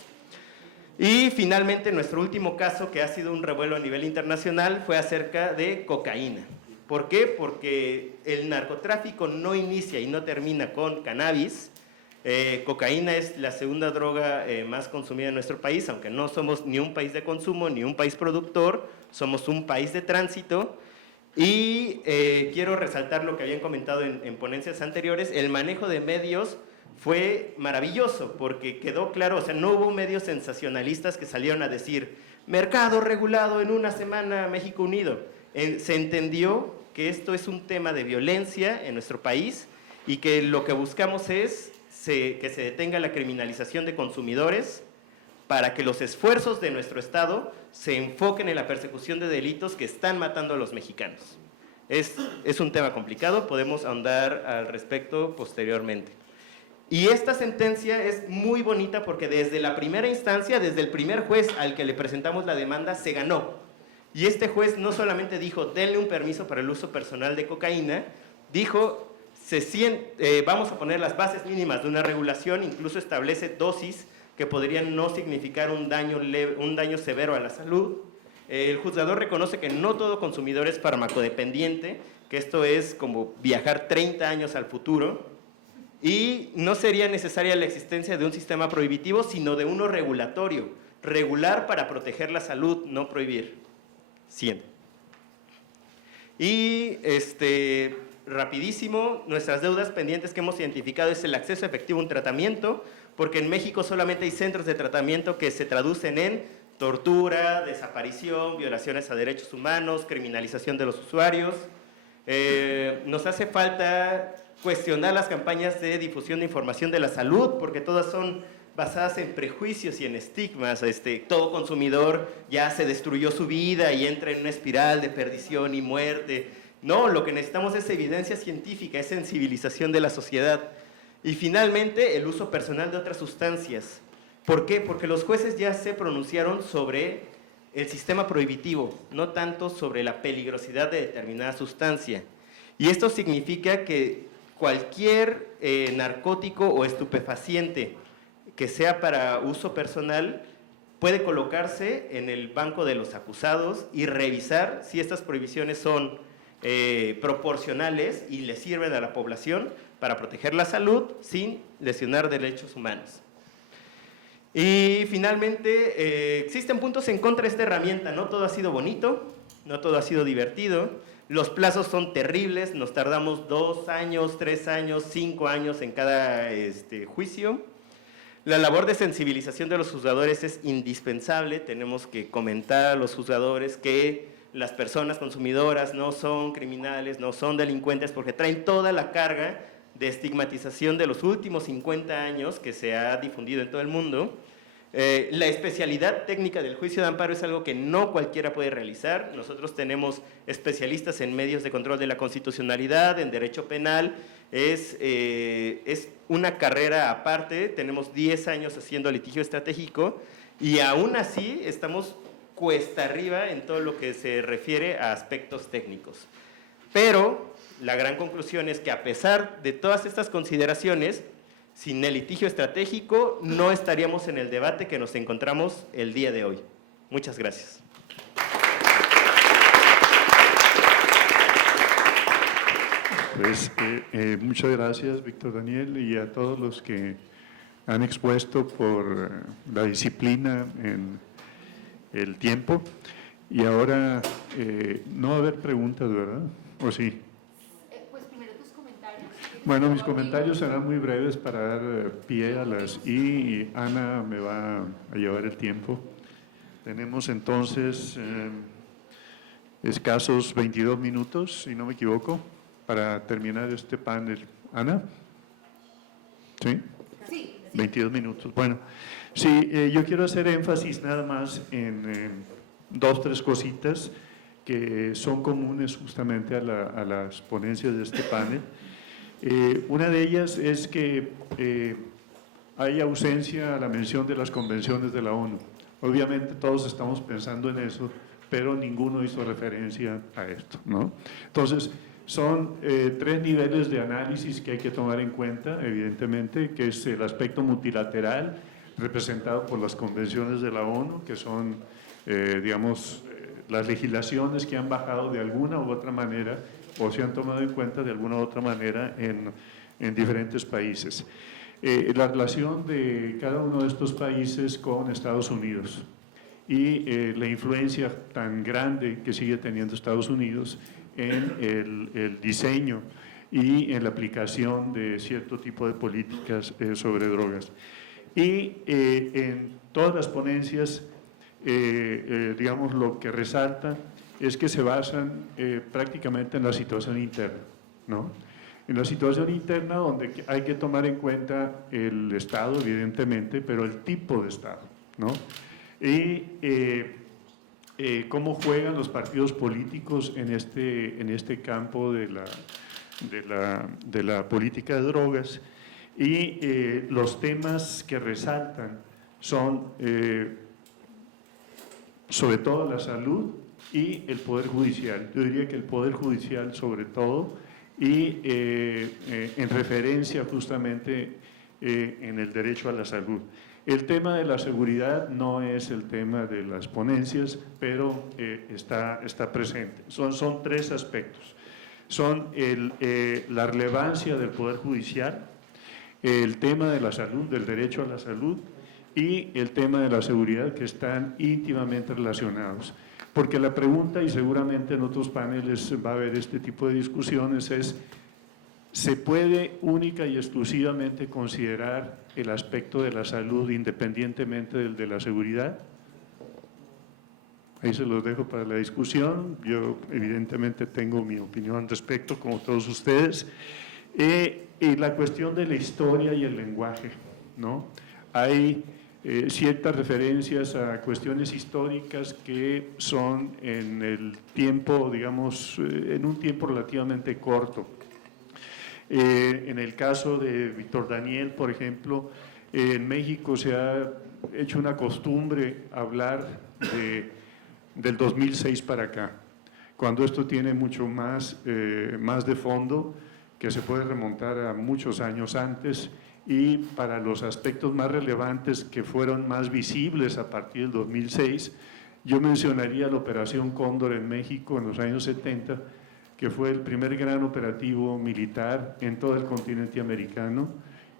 Y finalmente, nuestro último caso, que ha sido un revuelo a nivel internacional, fue acerca de cocaína. ¿Por qué? Porque el narcotráfico no inicia y no termina con cannabis. Cocaína es la segunda droga más consumida en nuestro país, aunque no somos ni un país de consumo ni un país productor, somos un país de tránsito. Y quiero resaltar lo que habían comentado en ponencias anteriores: el manejo de medios fue maravilloso, porque quedó claro, o sea, no hubo medios sensacionalistas que salieron a decir mercado regulado en una semana, México Unido. Se entendió que esto es un tema de violencia en nuestro país y que lo que buscamos es que se detenga la criminalización de consumidores, para que los esfuerzos de nuestro Estado se enfoquen en la persecución de delitos que están matando a los mexicanos. Es un tema complicado, podemos ahondar al respecto posteriormente. Y esta sentencia es muy bonita porque desde la primera instancia, desde el primer juez al que le presentamos la demanda, se ganó. Y este juez no solamente dijo, denle un permiso para el uso personal de cocaína, dijo, vamos a poner las bases mínimas de una regulación, incluso establece dosis que podrían no significar un daño severo a la salud. El juzgador reconoce que no todo consumidor es farmacodependiente, que esto es como viajar 30 años al futuro, y no sería necesaria la existencia de un sistema prohibitivo, sino de uno regulatorio, regular para proteger la salud, no prohibir. Siguiente. Y rapidísimo, nuestras deudas pendientes que hemos identificado es el acceso efectivo a un tratamiento, porque en México solamente hay centros de tratamiento que se traducen en tortura, desaparición, violaciones a derechos humanos, criminalización de los usuarios. Nos hace falta cuestionar las campañas de difusión de información de la salud, porque todas son basadas en prejuicios y en estigmas. Todo consumidor ya se destruyó su vida y entra en una espiral de perdición y muerte. No, lo que necesitamos es evidencia científica, es sensibilización de la sociedad. Y finalmente, el uso personal de otras sustancias. ¿Por qué? Porque los jueces ya se pronunciaron sobre el sistema prohibitivo, no tanto sobre la peligrosidad de determinada sustancia. Y esto significa que cualquier narcótico o estupefaciente que sea para uso personal puede colocarse en el banco de los acusados y revisar si estas prohibiciones son proporcionales y le sirven a la población para proteger la salud sin lesionar derechos humanos. Y finalmente, existen puntos en contra de esta herramienta. No todo ha sido bonito, no todo ha sido divertido. Los plazos son terribles, nos tardamos 2 años, 3 años, 5 años en cada juicio. La labor de sensibilización de los juzgadores es indispensable. Tenemos que comentar a los juzgadores que las personas consumidoras no son criminales, no son delincuentes, porque traen toda la carga de estigmatización de los últimos 50 años que se ha difundido en todo el mundo. La especialidad técnica del juicio de amparo es algo que no cualquiera puede realizar. Nosotros tenemos especialistas en medios de control de la constitucionalidad, en derecho penal. Es una carrera aparte, tenemos 10 años haciendo litigio estratégico y aún así estamos cuesta arriba en todo lo que se refiere a aspectos técnicos. Pero la gran conclusión es que a pesar de todas estas consideraciones, sin el litigio estratégico no estaríamos en el debate que nos encontramos el día de hoy. Muchas gracias. Pues muchas gracias, Víctor Daniel, y a todos los que han expuesto por la disciplina en el tiempo. Y ahora no va a haber preguntas, ¿verdad? ¿O sí? Pues primero tus comentarios. Bueno, mis comentarios serán muy breves para dar pie a las y Ana me va a llevar el tiempo. Tenemos entonces escasos 22 minutos, si no me equivoco, para terminar este panel. ¿Ana? ¿Sí? Sí. 22 minutos. Bueno, sí, yo quiero hacer énfasis nada más en 2 o 3 cositas que son comunes justamente a las ponencias de este panel. Una de ellas es que hay ausencia a la mención de las convenciones de la ONU. Obviamente todos estamos pensando en eso, pero ninguno hizo referencia a esto, ¿no? Entonces, son 3 niveles de análisis que hay que tomar en cuenta, evidentemente, que es el aspecto multilateral, representado por las convenciones de la ONU, que son, digamos, las legislaciones que han bajado de alguna u otra manera o se han tomado en cuenta de alguna u otra manera en diferentes países. La relación de cada uno de estos países con Estados Unidos y la influencia tan grande que sigue teniendo Estados Unidos en el diseño y en la aplicación de cierto tipo de políticas sobre drogas. Y en todas las ponencias, digamos, lo que resalta es que se basan prácticamente en la situación interna, ¿no? En la situación interna donde hay que tomar en cuenta el Estado, evidentemente, pero el tipo de Estado, ¿no? Y cómo juegan los partidos políticos en este campo de la política de drogas. Y los temas que resaltan son sobre todo la salud y el Poder Judicial. Yo diría que el Poder Judicial sobre todo, y en referencia justamente en el derecho a la salud. El tema de la seguridad no es el tema de las ponencias, pero está presente. Son 3 aspectos. Son la relevancia del Poder Judicial, el tema de la salud, del derecho a la salud, y el tema de la seguridad, que están íntimamente relacionados. Porque la pregunta, y seguramente en otros paneles va a haber este tipo de discusiones, es: ¿se puede única y exclusivamente considerar el aspecto de la salud independientemente del de la seguridad? Ahí se los dejo para la discusión. Yo evidentemente tengo mi opinión al respecto, como todos ustedes. Y la cuestión de la historia y el lenguaje, ¿no? Hay ciertas referencias a cuestiones históricas que son en el tiempo, digamos, en un tiempo relativamente corto. En el caso de Víctor Daniel, por ejemplo, en México se ha hecho una costumbre hablar del 2006 para acá, cuando esto tiene mucho más de fondo, que se puede remontar a muchos años antes, y para los aspectos más relevantes que fueron más visibles a partir del 2006, yo mencionaría la Operación Cóndor en México en los años 70, que fue el primer gran operativo militar en todo el continente americano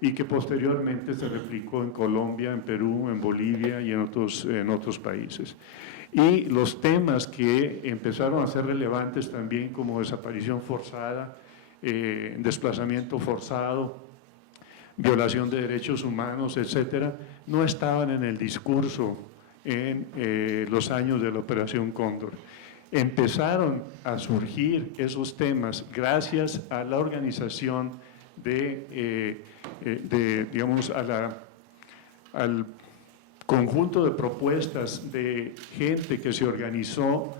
y que posteriormente se replicó en Colombia, en Perú, en Bolivia y en otros países. Y los temas que empezaron a ser relevantes también, como desaparición forzada, desplazamiento forzado, violación de derechos humanos, etcétera, no estaban en el discurso en los años de la Operación Cóndor. Empezaron a surgir esos temas gracias a la organización digamos, al conjunto de propuestas de gente que se organizó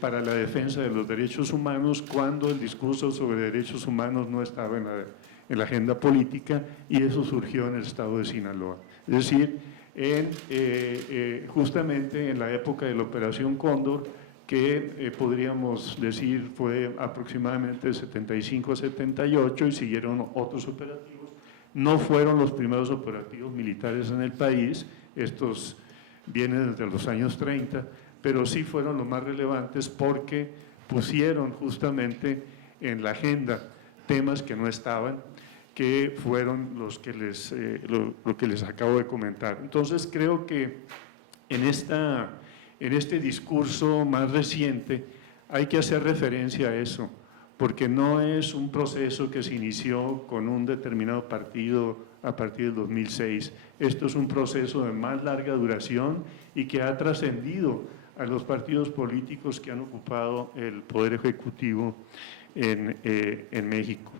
para la defensa de los derechos humanos cuando el discurso sobre derechos humanos no estaba en la agenda política, y eso surgió en el estado de Sinaloa. Es decir, justamente en la época de la Operación Cóndor, que podríamos decir fue aproximadamente de 75 a 78, y siguieron otros operativos. No fueron los primeros operativos militares en el país, estos vienen desde los años 30, pero sí fueron los más relevantes porque pusieron justamente en la agenda temas que no estaban, que fueron los que lo que les acabo de comentar. Entonces creo que en este discurso más reciente hay que hacer referencia a eso, porque no es un proceso que se inició con un determinado partido a partir del 2006. Esto es un proceso de más larga duración y que ha trascendido a los partidos políticos que han ocupado el Poder Ejecutivo en México.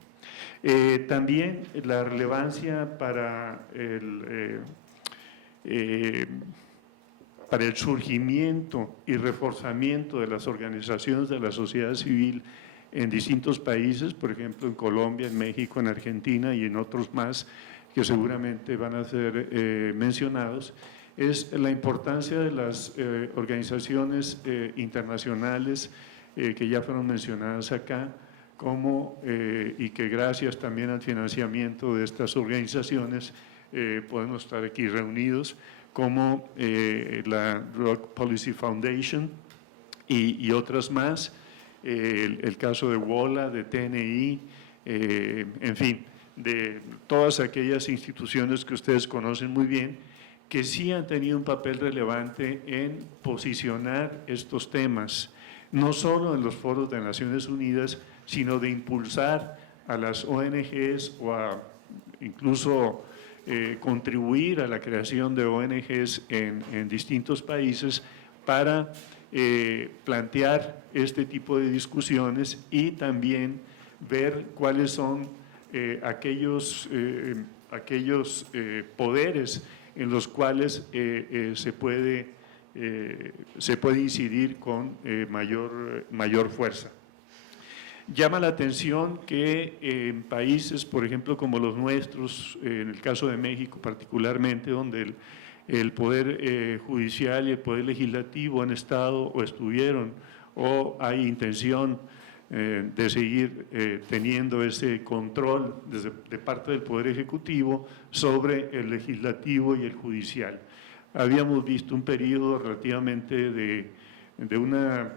También la relevancia para el surgimiento y reforzamiento de las organizaciones de la sociedad civil en distintos países, por ejemplo en Colombia, en México, en Argentina y en otros más que seguramente van a ser mencionados, es la importancia de las organizaciones internacionales que ya fueron mencionadas acá, y que gracias también al financiamiento de estas organizaciones podemos estar aquí reunidos, como la Drug Policy Foundation y otras más, el caso de WOLA, de TNI, en fin, de todas aquellas instituciones que ustedes conocen muy bien, que sí han tenido un papel relevante en posicionar estos temas, no solo en los foros de Naciones Unidas, sino de impulsar a las ONGs o a incluso contribuir a la creación de ONGs en distintos países para plantear este tipo de discusiones y también ver cuáles son aquellos poderes en los cuales se puede incidir con mayor fuerza. Llama la atención que en países, por ejemplo, como los nuestros, en el caso de México particularmente, donde el Poder Judicial y el Poder Legislativo han estado o estuvieron o hay intención de seguir teniendo ese control de parte del Poder Ejecutivo sobre el Legislativo y el Judicial. Habíamos visto un periodo relativamente de una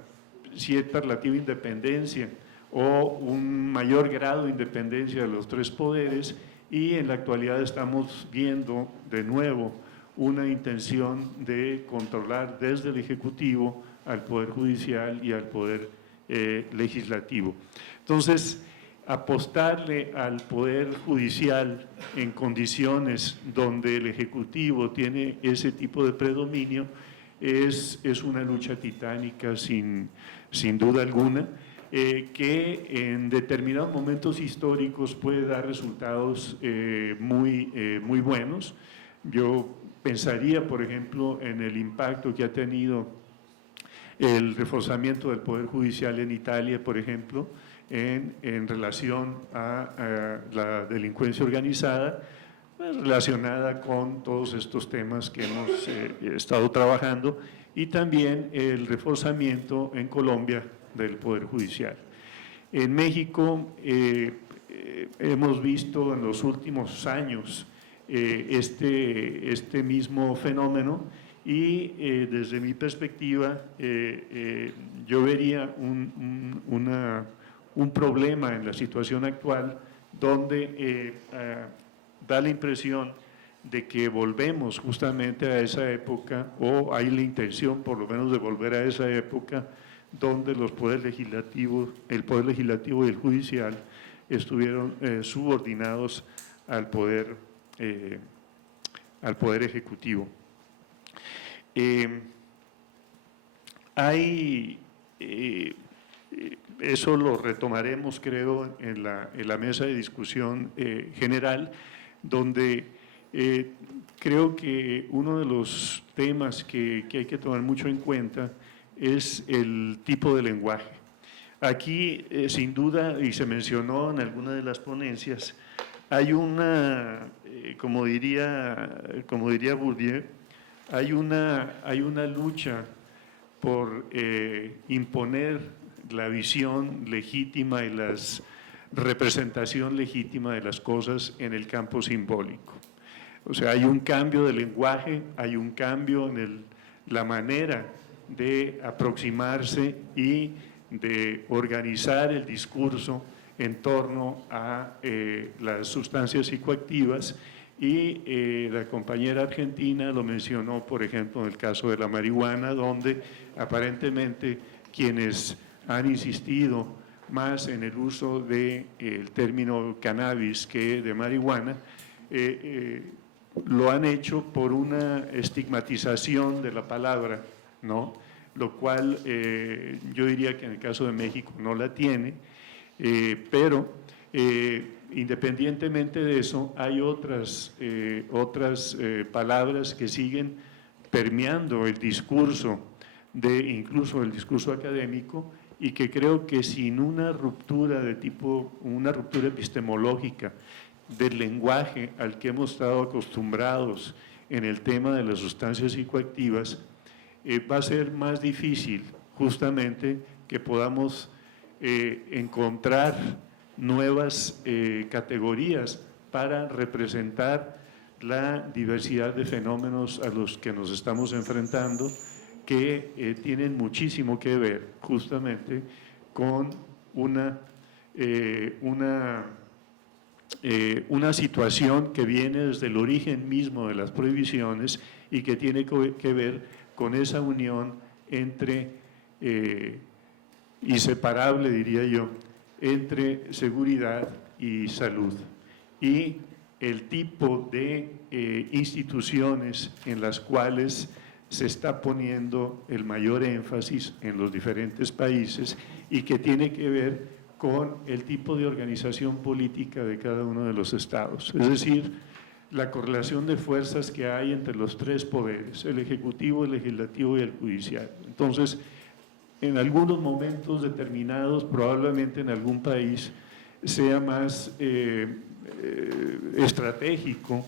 cierta relativa independencia o un mayor grado de independencia de los tres poderes, y en la actualidad estamos viendo de nuevo una intención de controlar desde el Ejecutivo al Poder Judicial y al Poder Legislativo. Entonces, apostarle al Poder Judicial en condiciones donde el Ejecutivo tiene ese tipo de predominio es una lucha titánica sin duda alguna, que en determinados momentos históricos puede dar resultados muy buenos. Yo pensaría, por ejemplo, en el impacto que ha tenido el reforzamiento del Poder Judicial en Italia, por ejemplo, en relación a la delincuencia organizada, relacionada con todos estos temas que hemos estado trabajando, y también el reforzamiento en Colombia del Poder Judicial. En México hemos visto en los últimos años este mismo fenómeno, y desde mi perspectiva yo vería un problema en la situación actual donde da la impresión de que volvemos justamente a esa época, o hay la intención por lo menos de volver a esa época donde los poderes legislativos, el Poder Legislativo y el Judicial estuvieron subordinados al Poder Ejecutivo. Eso lo retomaremos, creo, en la mesa de discusión general, donde creo que uno de los temas que hay que tomar mucho en cuenta es el tipo de lenguaje. Aquí, sin duda, y se mencionó en alguna de las ponencias, hay una, como diría Bourdieu, hay una lucha por imponer la visión legítima y la representación legítima de las cosas en el campo simbólico. O sea, hay un cambio de lenguaje, hay un cambio en la manera de aproximarse y de organizar el discurso en torno a las sustancias psicoactivas, y la compañera argentina lo mencionó, por ejemplo, en el caso de la marihuana, donde aparentemente quienes han insistido más en el uso del término cannabis que de marihuana, lo han hecho por una estigmatización de la palabra, ¿no? Lo cual yo diría que en el caso de México no la tiene, pero independientemente de eso, hay otras palabras que siguen permeando el discurso, incluso el discurso académico, y que creo que sin una ruptura una ruptura epistemológica del lenguaje al que hemos estado acostumbrados en el tema de las sustancias psicoactivas, va a ser más difícil justamente que podamos encontrar nuevas categorías para representar la diversidad de fenómenos a los que nos estamos enfrentando, que tienen muchísimo que ver justamente con una situación que viene desde el origen mismo de las prohibiciones y que tiene que ver con esa unión entre, inseparable diría yo, entre seguridad y salud, y el tipo de instituciones en las cuales se está poniendo el mayor énfasis en los diferentes países y que tiene que ver con el tipo de organización política de cada uno de los estados. Es decir, la correlación de fuerzas que hay entre los tres poderes, el ejecutivo, el legislativo y el judicial. Entonces, en algunos momentos determinados, probablemente en algún país, sea más estratégico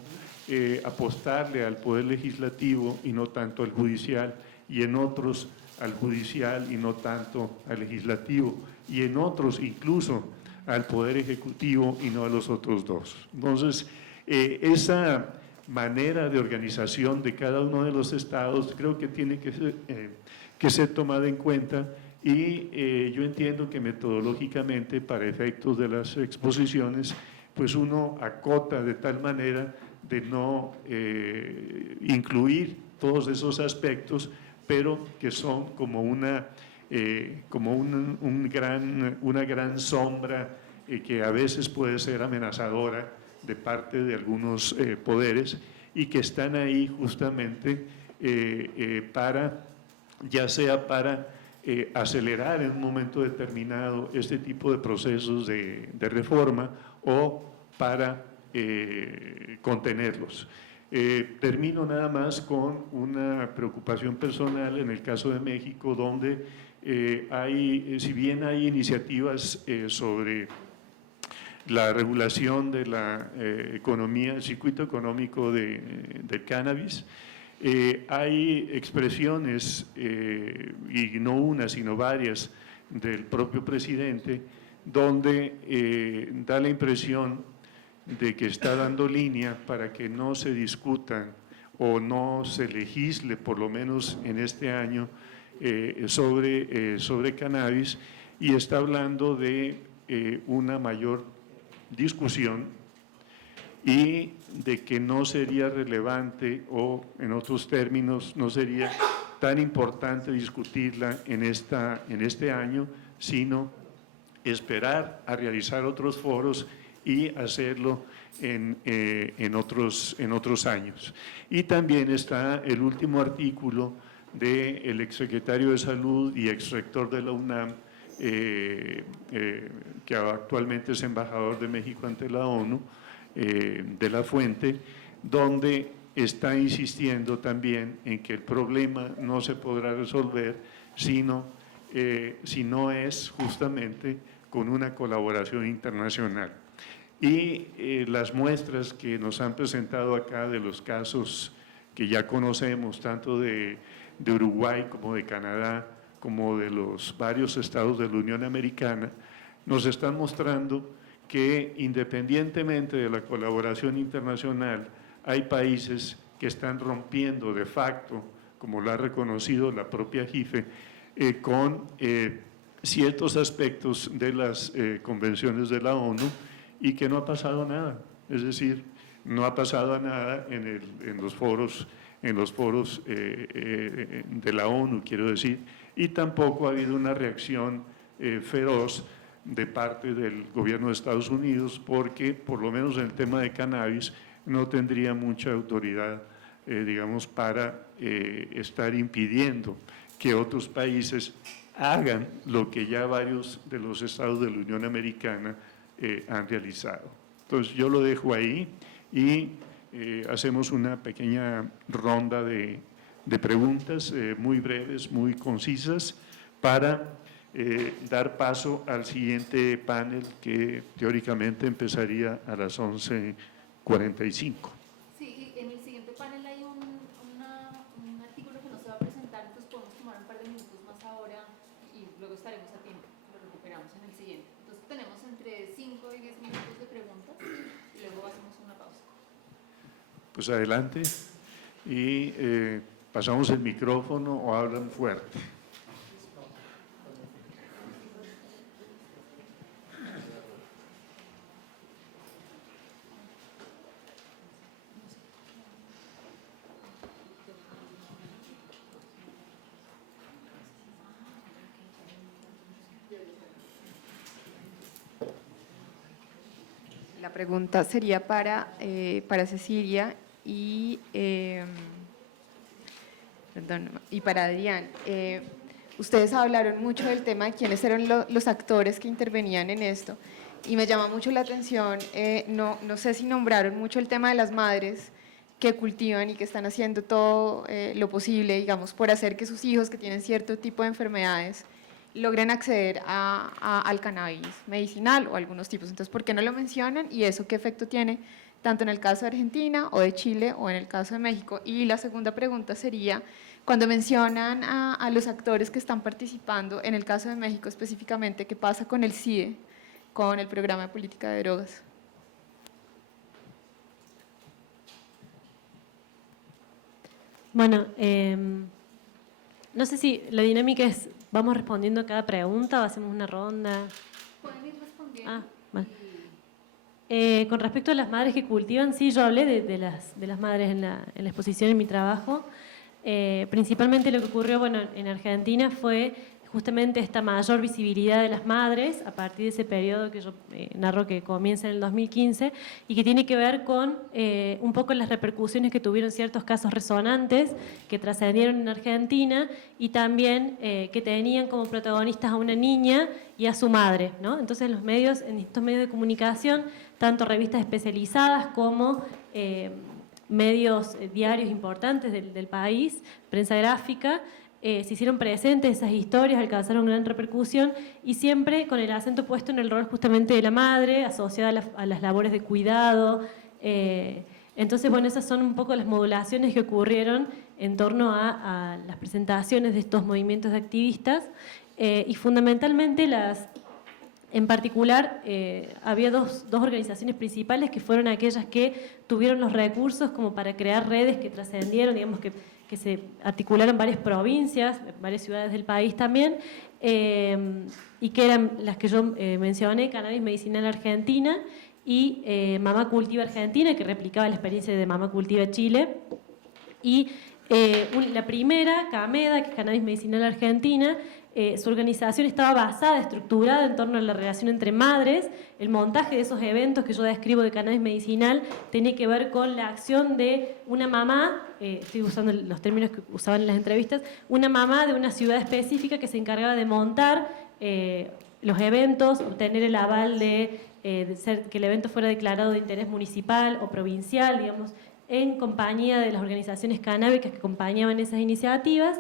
apostarle al poder legislativo y no tanto al judicial, y en otros al judicial y no tanto al legislativo, y en otros incluso al poder ejecutivo y no a los otros dos. Entonces, esa manera de organización de cada uno de los estados creo que tiene que ser tomada en cuenta, y yo entiendo que metodológicamente, para efectos de las exposiciones, pues uno acota de tal manera de no incluir todos esos aspectos, pero que son como una gran sombra que a veces puede ser amenazadora de parte de algunos poderes, y que están ahí justamente ya sea para acelerar en un momento determinado este tipo de procesos de reforma, o para contenerlos. Termino nada más con una preocupación personal en el caso de México, donde si bien hay iniciativas sobre la regulación de la economía, el circuito económico del cannabis, hay expresiones, y no una, sino varias, del propio presidente, donde da la impresión de que está dando línea para que no se discutan o no se legisle, por lo menos en este año, sobre cannabis, y está hablando de una mayor discusión, y de que no sería relevante, o en otros términos, no sería tan importante discutirla en este año, sino esperar a realizar otros foros y hacerlo en otros años. Y también está el último artículo del exsecretario de Salud y exrector de la UNAM, que actualmente es embajador de México ante la ONU, de la Fuente, donde está insistiendo también en que el problema no se podrá resolver si no es justamente con una colaboración internacional. Y las muestras que nos han presentado acá de los casos que ya conocemos, tanto de Uruguay como de Canadá, como de los varios estados de la Unión Americana, nos están mostrando que independientemente de la colaboración internacional, hay países que están rompiendo de facto, como lo ha reconocido la propia JIFE, con ciertos aspectos de las convenciones de la ONU y que no ha pasado nada. Es decir, no ha pasado nada en los foros de la ONU, quiero decir, y tampoco ha habido una reacción feroz de parte del gobierno de Estados Unidos, porque por lo menos en el tema de cannabis no tendría mucha autoridad, digamos, para estar impidiendo que otros países hagan lo que ya varios de los estados de la Unión Americana han realizado. Entonces yo lo dejo ahí y hacemos una pequeña ronda de preguntas muy breves, muy concisas, para dar paso al siguiente panel, que teóricamente empezaría a las 11:45. Sí, en el siguiente panel hay un artículo que no se va a presentar, entonces podemos tomar un par de minutos más ahora y luego estaremos a tiempo, lo recuperamos en el siguiente. Entonces tenemos entre 5 y 10 minutos de preguntas y luego hacemos una pausa. Pues adelante y pasamos el micrófono o hablan fuerte. La pregunta sería para Cecilia y para Adrián. Ustedes hablaron mucho del tema de quiénes eran los actores que intervenían en esto y me llama mucho la atención, no sé si nombraron mucho el tema de las madres que cultivan y que están haciendo todo lo posible, digamos, por hacer que sus hijos que tienen cierto tipo de enfermedades logren acceder al cannabis medicinal o algunos tipos. Entonces, ¿por qué no lo mencionan? Y eso, ¿qué efecto tiene tanto en el caso de Argentina o de Chile o en el caso de México? Y la segunda pregunta sería, cuando mencionan a los actores que están participando, en el caso de México específicamente, ¿qué pasa con el CIDE, con el Programa de Política de Drogas? Bueno, no sé si la dinámica es, ¿vamos respondiendo a cada pregunta o hacemos una ronda? Pueden ir respondiendo. Vale. Con respecto a las madres que cultivan, sí, yo hablé de las madres en la exposición en mi trabajo. Principalmente lo que ocurrió, bueno, en Argentina fue justamente esta mayor visibilidad de las madres a partir de ese periodo que yo narro que comienza en el 2015 y que tiene que ver con un poco las repercusiones que tuvieron ciertos casos resonantes que trascendieron en Argentina y también que tenían como protagonistas a una niña y a su madre, ¿no? Entonces en estos medios de comunicación, tanto revistas especializadas como medios diarios importantes del país, prensa gráfica, se hicieron presentes esas historias, alcanzaron gran repercusión y siempre con el acento puesto en el rol justamente de la madre, asociada a las labores de cuidado. Entonces, bueno, esas son un poco las modulaciones que ocurrieron en torno a las presentaciones de estos movimientos de activistas y fundamentalmente en particular, había dos organizaciones principales que fueron aquellas que tuvieron los recursos como para crear redes que trascendieron, digamos que se articularon varias provincias, varias ciudades del país también, y que eran las que yo mencioné, Cannabis Medicinal Argentina y Mamá Cultiva Argentina, que replicaba la experiencia de Mamá Cultiva Chile, y La primera, CAMEDA, que es Cannabis Medicinal Argentina, su organización estaba basada, estructurada en torno a la relación entre madres. El montaje de esos eventos que yo describo de cannabis medicinal tenía que ver con la acción de una mamá, estoy usando los términos que usaban en las entrevistas, una mamá de una ciudad específica que se encargaba de montar los eventos, obtener el aval de que el evento fuera declarado de interés municipal o provincial, digamos, en compañía de las organizaciones canábicas que acompañaban esas iniciativas.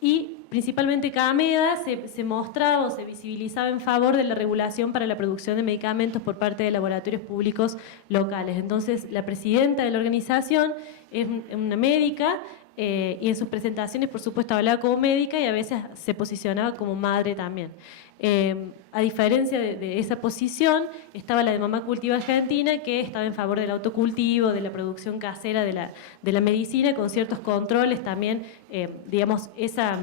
Y principalmente CAMEDA se mostraba o se visibilizaba en favor de la regulación para la producción de medicamentos por parte de laboratorios públicos locales. Entonces, la presidenta de la organización es una médica y en sus presentaciones, por supuesto, hablaba como médica y a veces se posicionaba como madre también. A diferencia de esa posición, estaba la de Mamá Cultiva Argentina, que estaba en favor del autocultivo, de la producción casera de la medicina, con ciertos controles también, digamos, esa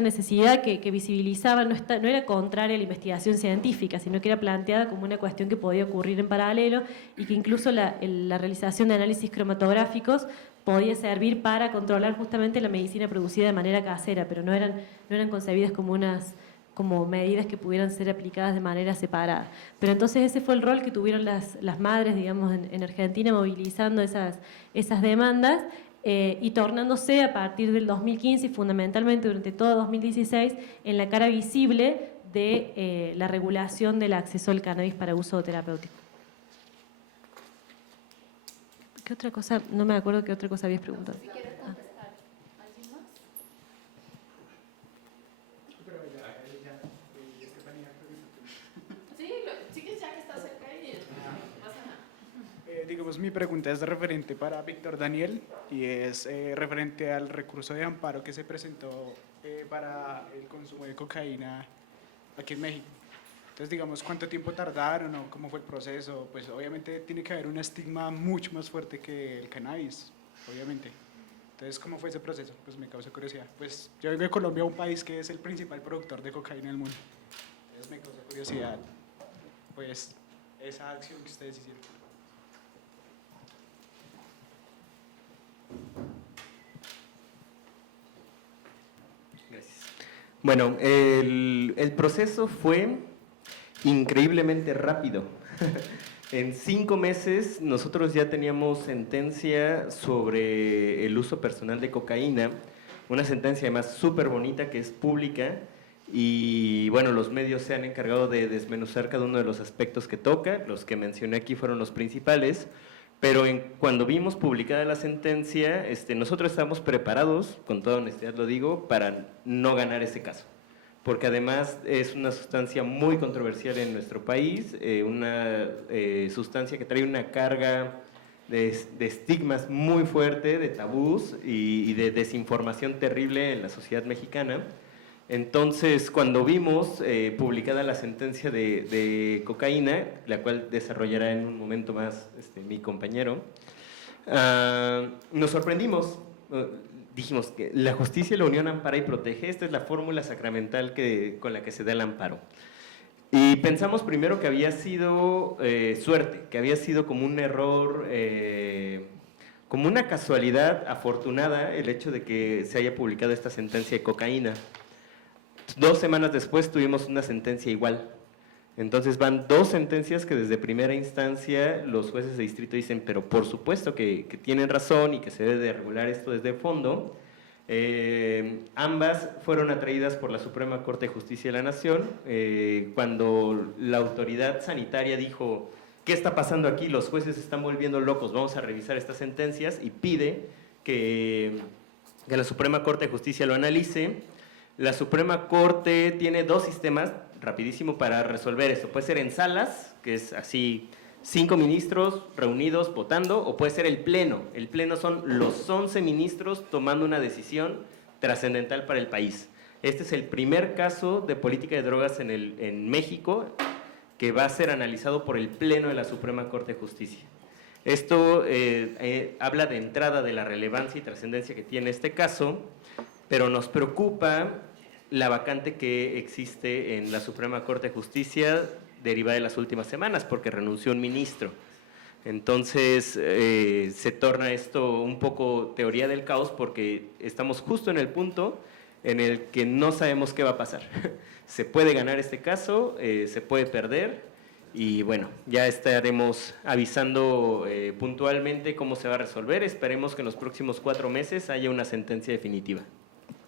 necesidad que visibilizaba no era contraria a la investigación científica, sino que era planteada como una cuestión que podía ocurrir en paralelo y que incluso la realización de análisis cromatográficos podía servir para controlar justamente la medicina producida de manera casera, pero no eran concebidas como medidas que pudieran ser aplicadas de manera separada. Pero entonces ese fue el rol que tuvieron las madres, digamos, en Argentina, movilizando esas demandas, y tornándose a partir del 2015 y fundamentalmente durante todo 2016 en la cara visible de la regulación del acceso al cannabis para uso terapéutico. ¿Qué otra cosa? No me acuerdo qué otra cosa habías preguntado. Si quieres contestar, ¿alguien más? Sí, sigues ya que estás cerca y no pasa nada. Digamos, mi pregunta es referente para Víctor Daniel y es referente al recurso de amparo que se presentó para el consumo de cocaína aquí en México. Entonces, digamos, ¿cuánto tiempo tardaron o cómo fue el proceso? Pues obviamente tiene que haber un estigma mucho más fuerte que el cannabis, obviamente. Entonces, ¿cómo fue ese proceso? Pues me causa curiosidad. Pues yo vengo de Colombia, un país que es el principal productor de cocaína del mundo. Entonces me causa curiosidad, pues, esa acción que ustedes hicieron. Gracias. Bueno, el proceso fue increíblemente rápido. En 5 meses nosotros ya teníamos sentencia sobre el uso personal de cocaína, una sentencia además súper bonita que es pública y bueno, los medios se han encargado de desmenuzar cada uno de los aspectos que toca, los que mencioné aquí fueron los principales, pero cuando vimos publicada la sentencia, nosotros estábamos preparados, con toda honestidad lo digo, para no ganar ese caso. Porque además es una sustancia muy controversial en nuestro país, una sustancia que trae una carga de estigmas muy fuerte, de tabús y de desinformación terrible en la sociedad mexicana. Entonces, cuando vimos publicada la sentencia de cocaína, la cual desarrollará en un momento más mi compañero, nos sorprendimos. Dijimos que la justicia y la unión ampara y protege, esta es la fórmula sacramental con la que se da el amparo. Y pensamos primero que había sido suerte, que había sido como un error, como una casualidad afortunada el hecho de que se haya publicado esta sentencia de cocaína. 2 semanas después tuvimos una sentencia igual. Entonces van 2 sentencias que desde primera instancia los jueces de distrito dicen, pero por supuesto que tienen razón y que se debe de regular esto desde fondo. Ambas fueron atraídas por la Suprema Corte de Justicia de la Nación. Cuando la autoridad sanitaria dijo, ¿qué está pasando aquí? Los jueces se están volviendo locos, vamos a revisar estas sentencias y pide que la Suprema Corte de Justicia lo analice. La Suprema Corte tiene 2 sistemas, rapidísimo, para resolver esto. Puede ser en salas, que es así, 5 ministros reunidos votando, o puede ser el pleno. El pleno son los 11 ministros tomando una decisión trascendental para el país. Este es el primer caso de política de drogas en México que va a ser analizado por el pleno de la Suprema Corte de Justicia. Esto habla de entrada de la relevancia y trascendencia que tiene este caso, pero nos preocupa la vacante que existe en la Suprema Corte de Justicia derivada de las últimas semanas, porque renunció un ministro. Entonces se torna esto un poco teoría del caos porque estamos justo en el punto en el que no sabemos qué va a pasar. Se puede ganar este caso, se puede perder y bueno, ya estaremos avisando puntualmente cómo se va a resolver. Esperemos que en los próximos 4 meses haya una sentencia definitiva.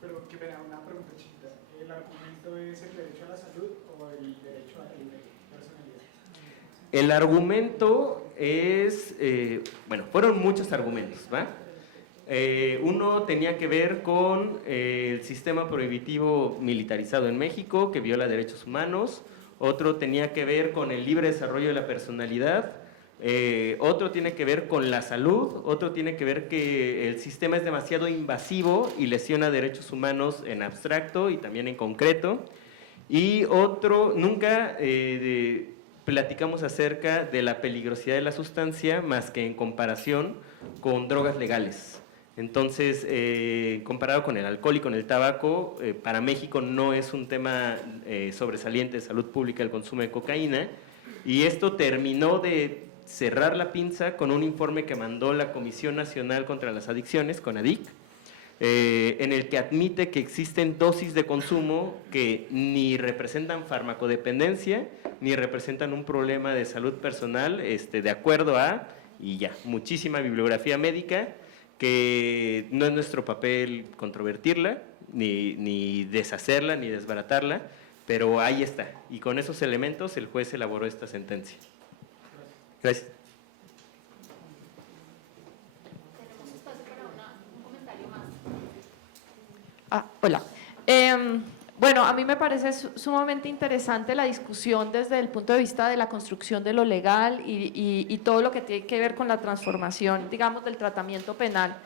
Pero, qué pena, una pregunta chiquita. ¿El argumento es el derecho a la salud o el derecho a la libre personalidad? El argumento es, bueno, fueron muchos argumentos, ¿va? Uno tenía que ver con el sistema prohibitivo militarizado en México, que viola derechos humanos. Otro tenía que ver con el libre desarrollo de la personalidad. Otro tiene que ver con la salud. Otro tiene que ver que el sistema es demasiado invasivo y lesiona derechos humanos en abstracto y también en concreto. Y otro, nunca platicamos acerca de la peligrosidad de la sustancia más que en comparación con drogas legales. Entonces, comparado con el alcohol y con el tabaco, para México no es un tema sobresaliente de salud pública el consumo de cocaína, y esto terminó de cerrar la pinza con un informe que mandó la Comisión Nacional contra las Adicciones, CONADIC, en el que admite que existen dosis de consumo que ni representan farmacodependencia, ni representan un problema de salud personal, de acuerdo a, y ya, muchísima bibliografía médica, que no es nuestro papel controvertirla, ni deshacerla, ni desbaratarla, pero ahí está. Y con esos elementos el juez elaboró esta sentencia. Gracias. Tenemos espacio para un comentario más. Hola. Bueno, a mí me parece sumamente interesante la discusión desde el punto de vista de la construcción de lo legal y todo lo que tiene que ver con la transformación, digamos, del tratamiento penal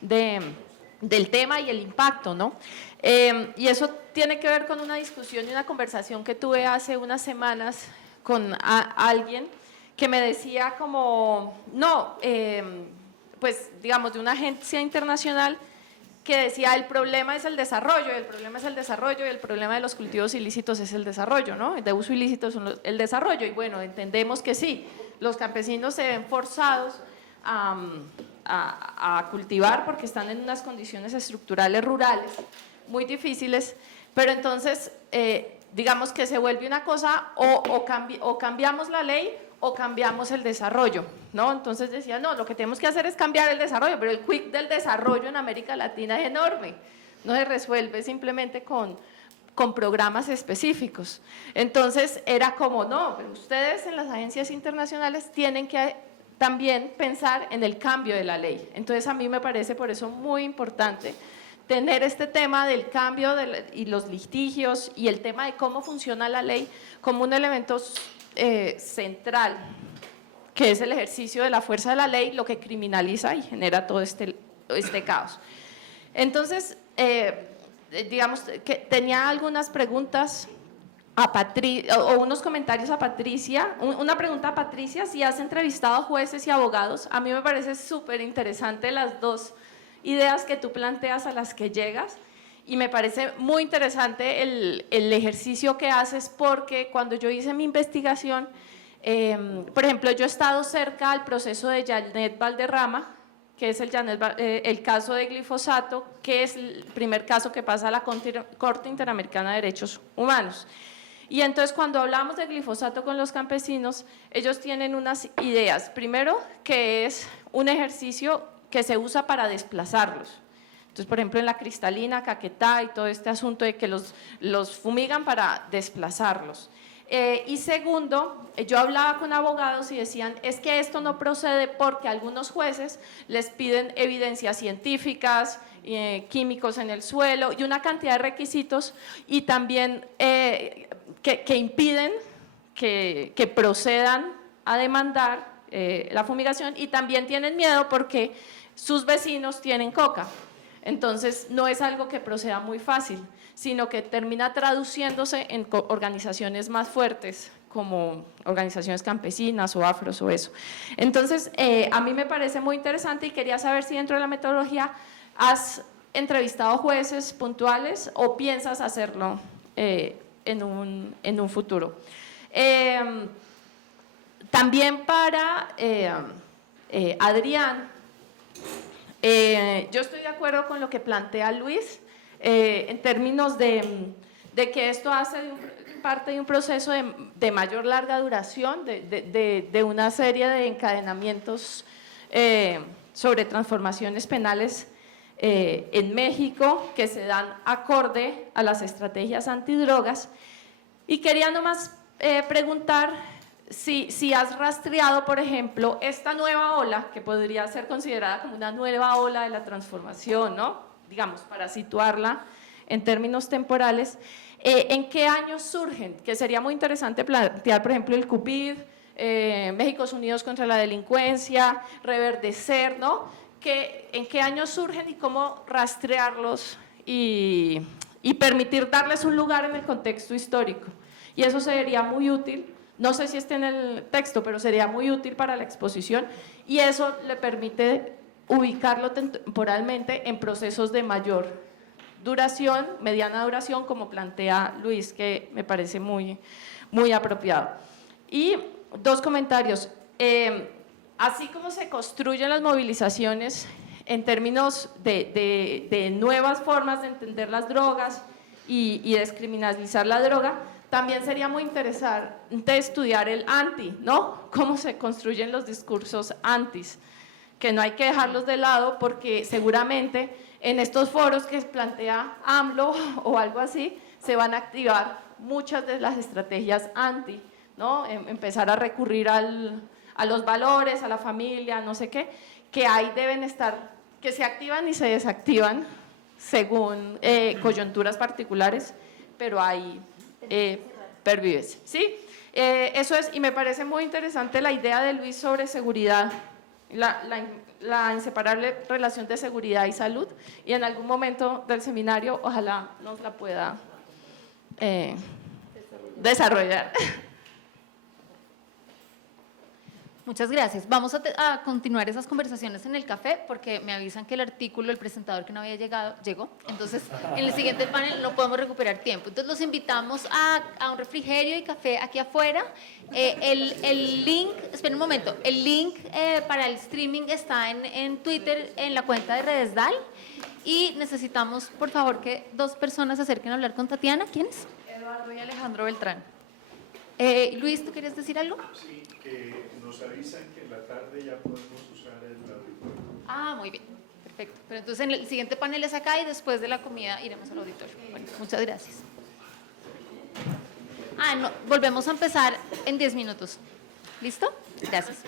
del tema y el impacto, ¿no? Y eso tiene que ver con una discusión y una conversación que tuve hace unas semanas con alguien que me decía como, no, pues digamos, de una agencia internacional que decía el problema es el desarrollo, y el problema es el desarrollo, y el problema de los cultivos ilícitos es el desarrollo, ¿no? De uso ilícito es el desarrollo, y bueno, entendemos que sí, los campesinos se ven forzados a cultivar porque están en unas condiciones estructurales rurales muy difíciles, pero entonces digamos que se vuelve una cosa o cambiamos la ley o cambiamos el desarrollo, ¿no? Entonces decía, no, lo que tenemos que hacer es cambiar el desarrollo, pero el quick del desarrollo en América Latina es enorme, no se resuelve simplemente con programas específicos. Entonces era como, no, pero ustedes en las agencias internacionales tienen que también pensar en el cambio de la ley. Entonces a mí me parece por eso muy importante tener este tema del cambio y los litigios y el tema de cómo funciona la ley como un elemento central, que es el ejercicio de la fuerza de la ley, lo que criminaliza y genera todo este caos. Entonces, digamos que tenía algunas preguntas o unos comentarios a Patricia. Una pregunta a Patricia: si has entrevistado a jueces y abogados. A mí me parece súper interesante las dos ideas que tú planteas a las que llegas, y me parece muy interesante el ejercicio que haces, porque cuando yo hice mi investigación, por ejemplo, yo he estado cerca al proceso de Janet Valderrama, que es el caso de glifosato, que es el primer caso que pasa a la Corte Interamericana de Derechos Humanos. Y entonces cuando hablamos de glifosato con los campesinos, ellos tienen unas ideas. Primero, que es un ejercicio que se usa para desplazarlos. Entonces, por ejemplo, en la Cristalina, Caquetá y todo este asunto de que los fumigan para desplazarlos. Y segundo, yo hablaba con abogados y decían, es que esto no procede porque algunos jueces les piden evidencias científicas, químicos en el suelo y una cantidad de requisitos, y también que impiden que procedan a demandar la fumigación, y también tienen miedo porque sus vecinos tienen coca. Entonces, no es algo que proceda muy fácil, sino que termina traduciéndose en organizaciones más fuertes, como organizaciones campesinas o afros o eso. Entonces, a mí me parece muy interesante y quería saber si dentro de la metodología has entrevistado jueces puntuales o piensas hacerlo en un futuro. También para Adrián, yo estoy de acuerdo con lo que plantea Luis en términos de que esto hace parte de un proceso de mayor larga duración, de una serie de encadenamientos sobre transformaciones penales en México que se dan acorde a las estrategias antidrogas. Y quería nomás preguntar si has rastreado, por ejemplo, esta nueva ola, que podría ser considerada como una nueva ola de la transformación, ¿no? Digamos, para situarla en términos temporales, ¿en qué años surgen? Que sería muy interesante plantear, por ejemplo, el CUPID, México Unidos contra la Delincuencia, Reverdecer, ¿no? ¿En qué años surgen y cómo rastrearlos y permitir darles un lugar en el contexto histórico? Y eso sería muy útil. No sé si está en el texto, pero sería muy útil para la exposición y eso le permite ubicarlo temporalmente en procesos de mayor duración, mediana duración, como plantea Luis, que me parece muy, muy apropiado. Y dos comentarios. Así como se construyen las movilizaciones en términos de nuevas formas de entender las drogas y descriminalizar la droga, también sería muy interesante estudiar el anti, ¿no? Cómo se construyen los discursos antis, que no hay que dejarlos de lado porque seguramente en estos foros que plantea AMLO o algo así, se van a activar muchas de las estrategias anti, ¿no? Empezar a recurrir a los valores, a la familia, no sé qué, que ahí deben estar, que se activan y se desactivan según coyunturas particulares, pero hay pervives, ¿sí? Eso es, y me parece muy interesante la idea de Luis sobre seguridad, la inseparable relación de seguridad y salud, y en algún momento del seminario ojalá nos la pueda desarrollar. Muchas gracias. Vamos a continuar esas conversaciones en el café porque me avisan que el artículo, el presentador que no había llegado, llegó. Entonces, en el siguiente panel no podemos recuperar tiempo. Entonces, los invitamos a un refrigerio y café aquí afuera. El link, esperen un momento, el link para el streaming está en Twitter, en la cuenta de Redesdal. Y necesitamos, por favor, que dos personas se acerquen a hablar con Tatiana. ¿Quiénes? Eduardo y Alejandro Beltrán. Luis, ¿tú querías decir algo? Sí, que nos avisan que en la tarde ya podemos usar el auditorio. Ah, muy bien, perfecto. Pero entonces en el siguiente panel es acá y después de la comida iremos al auditorio. Bueno, muchas gracias. No, volvemos a empezar en 10 minutos. ¿Listo? Gracias.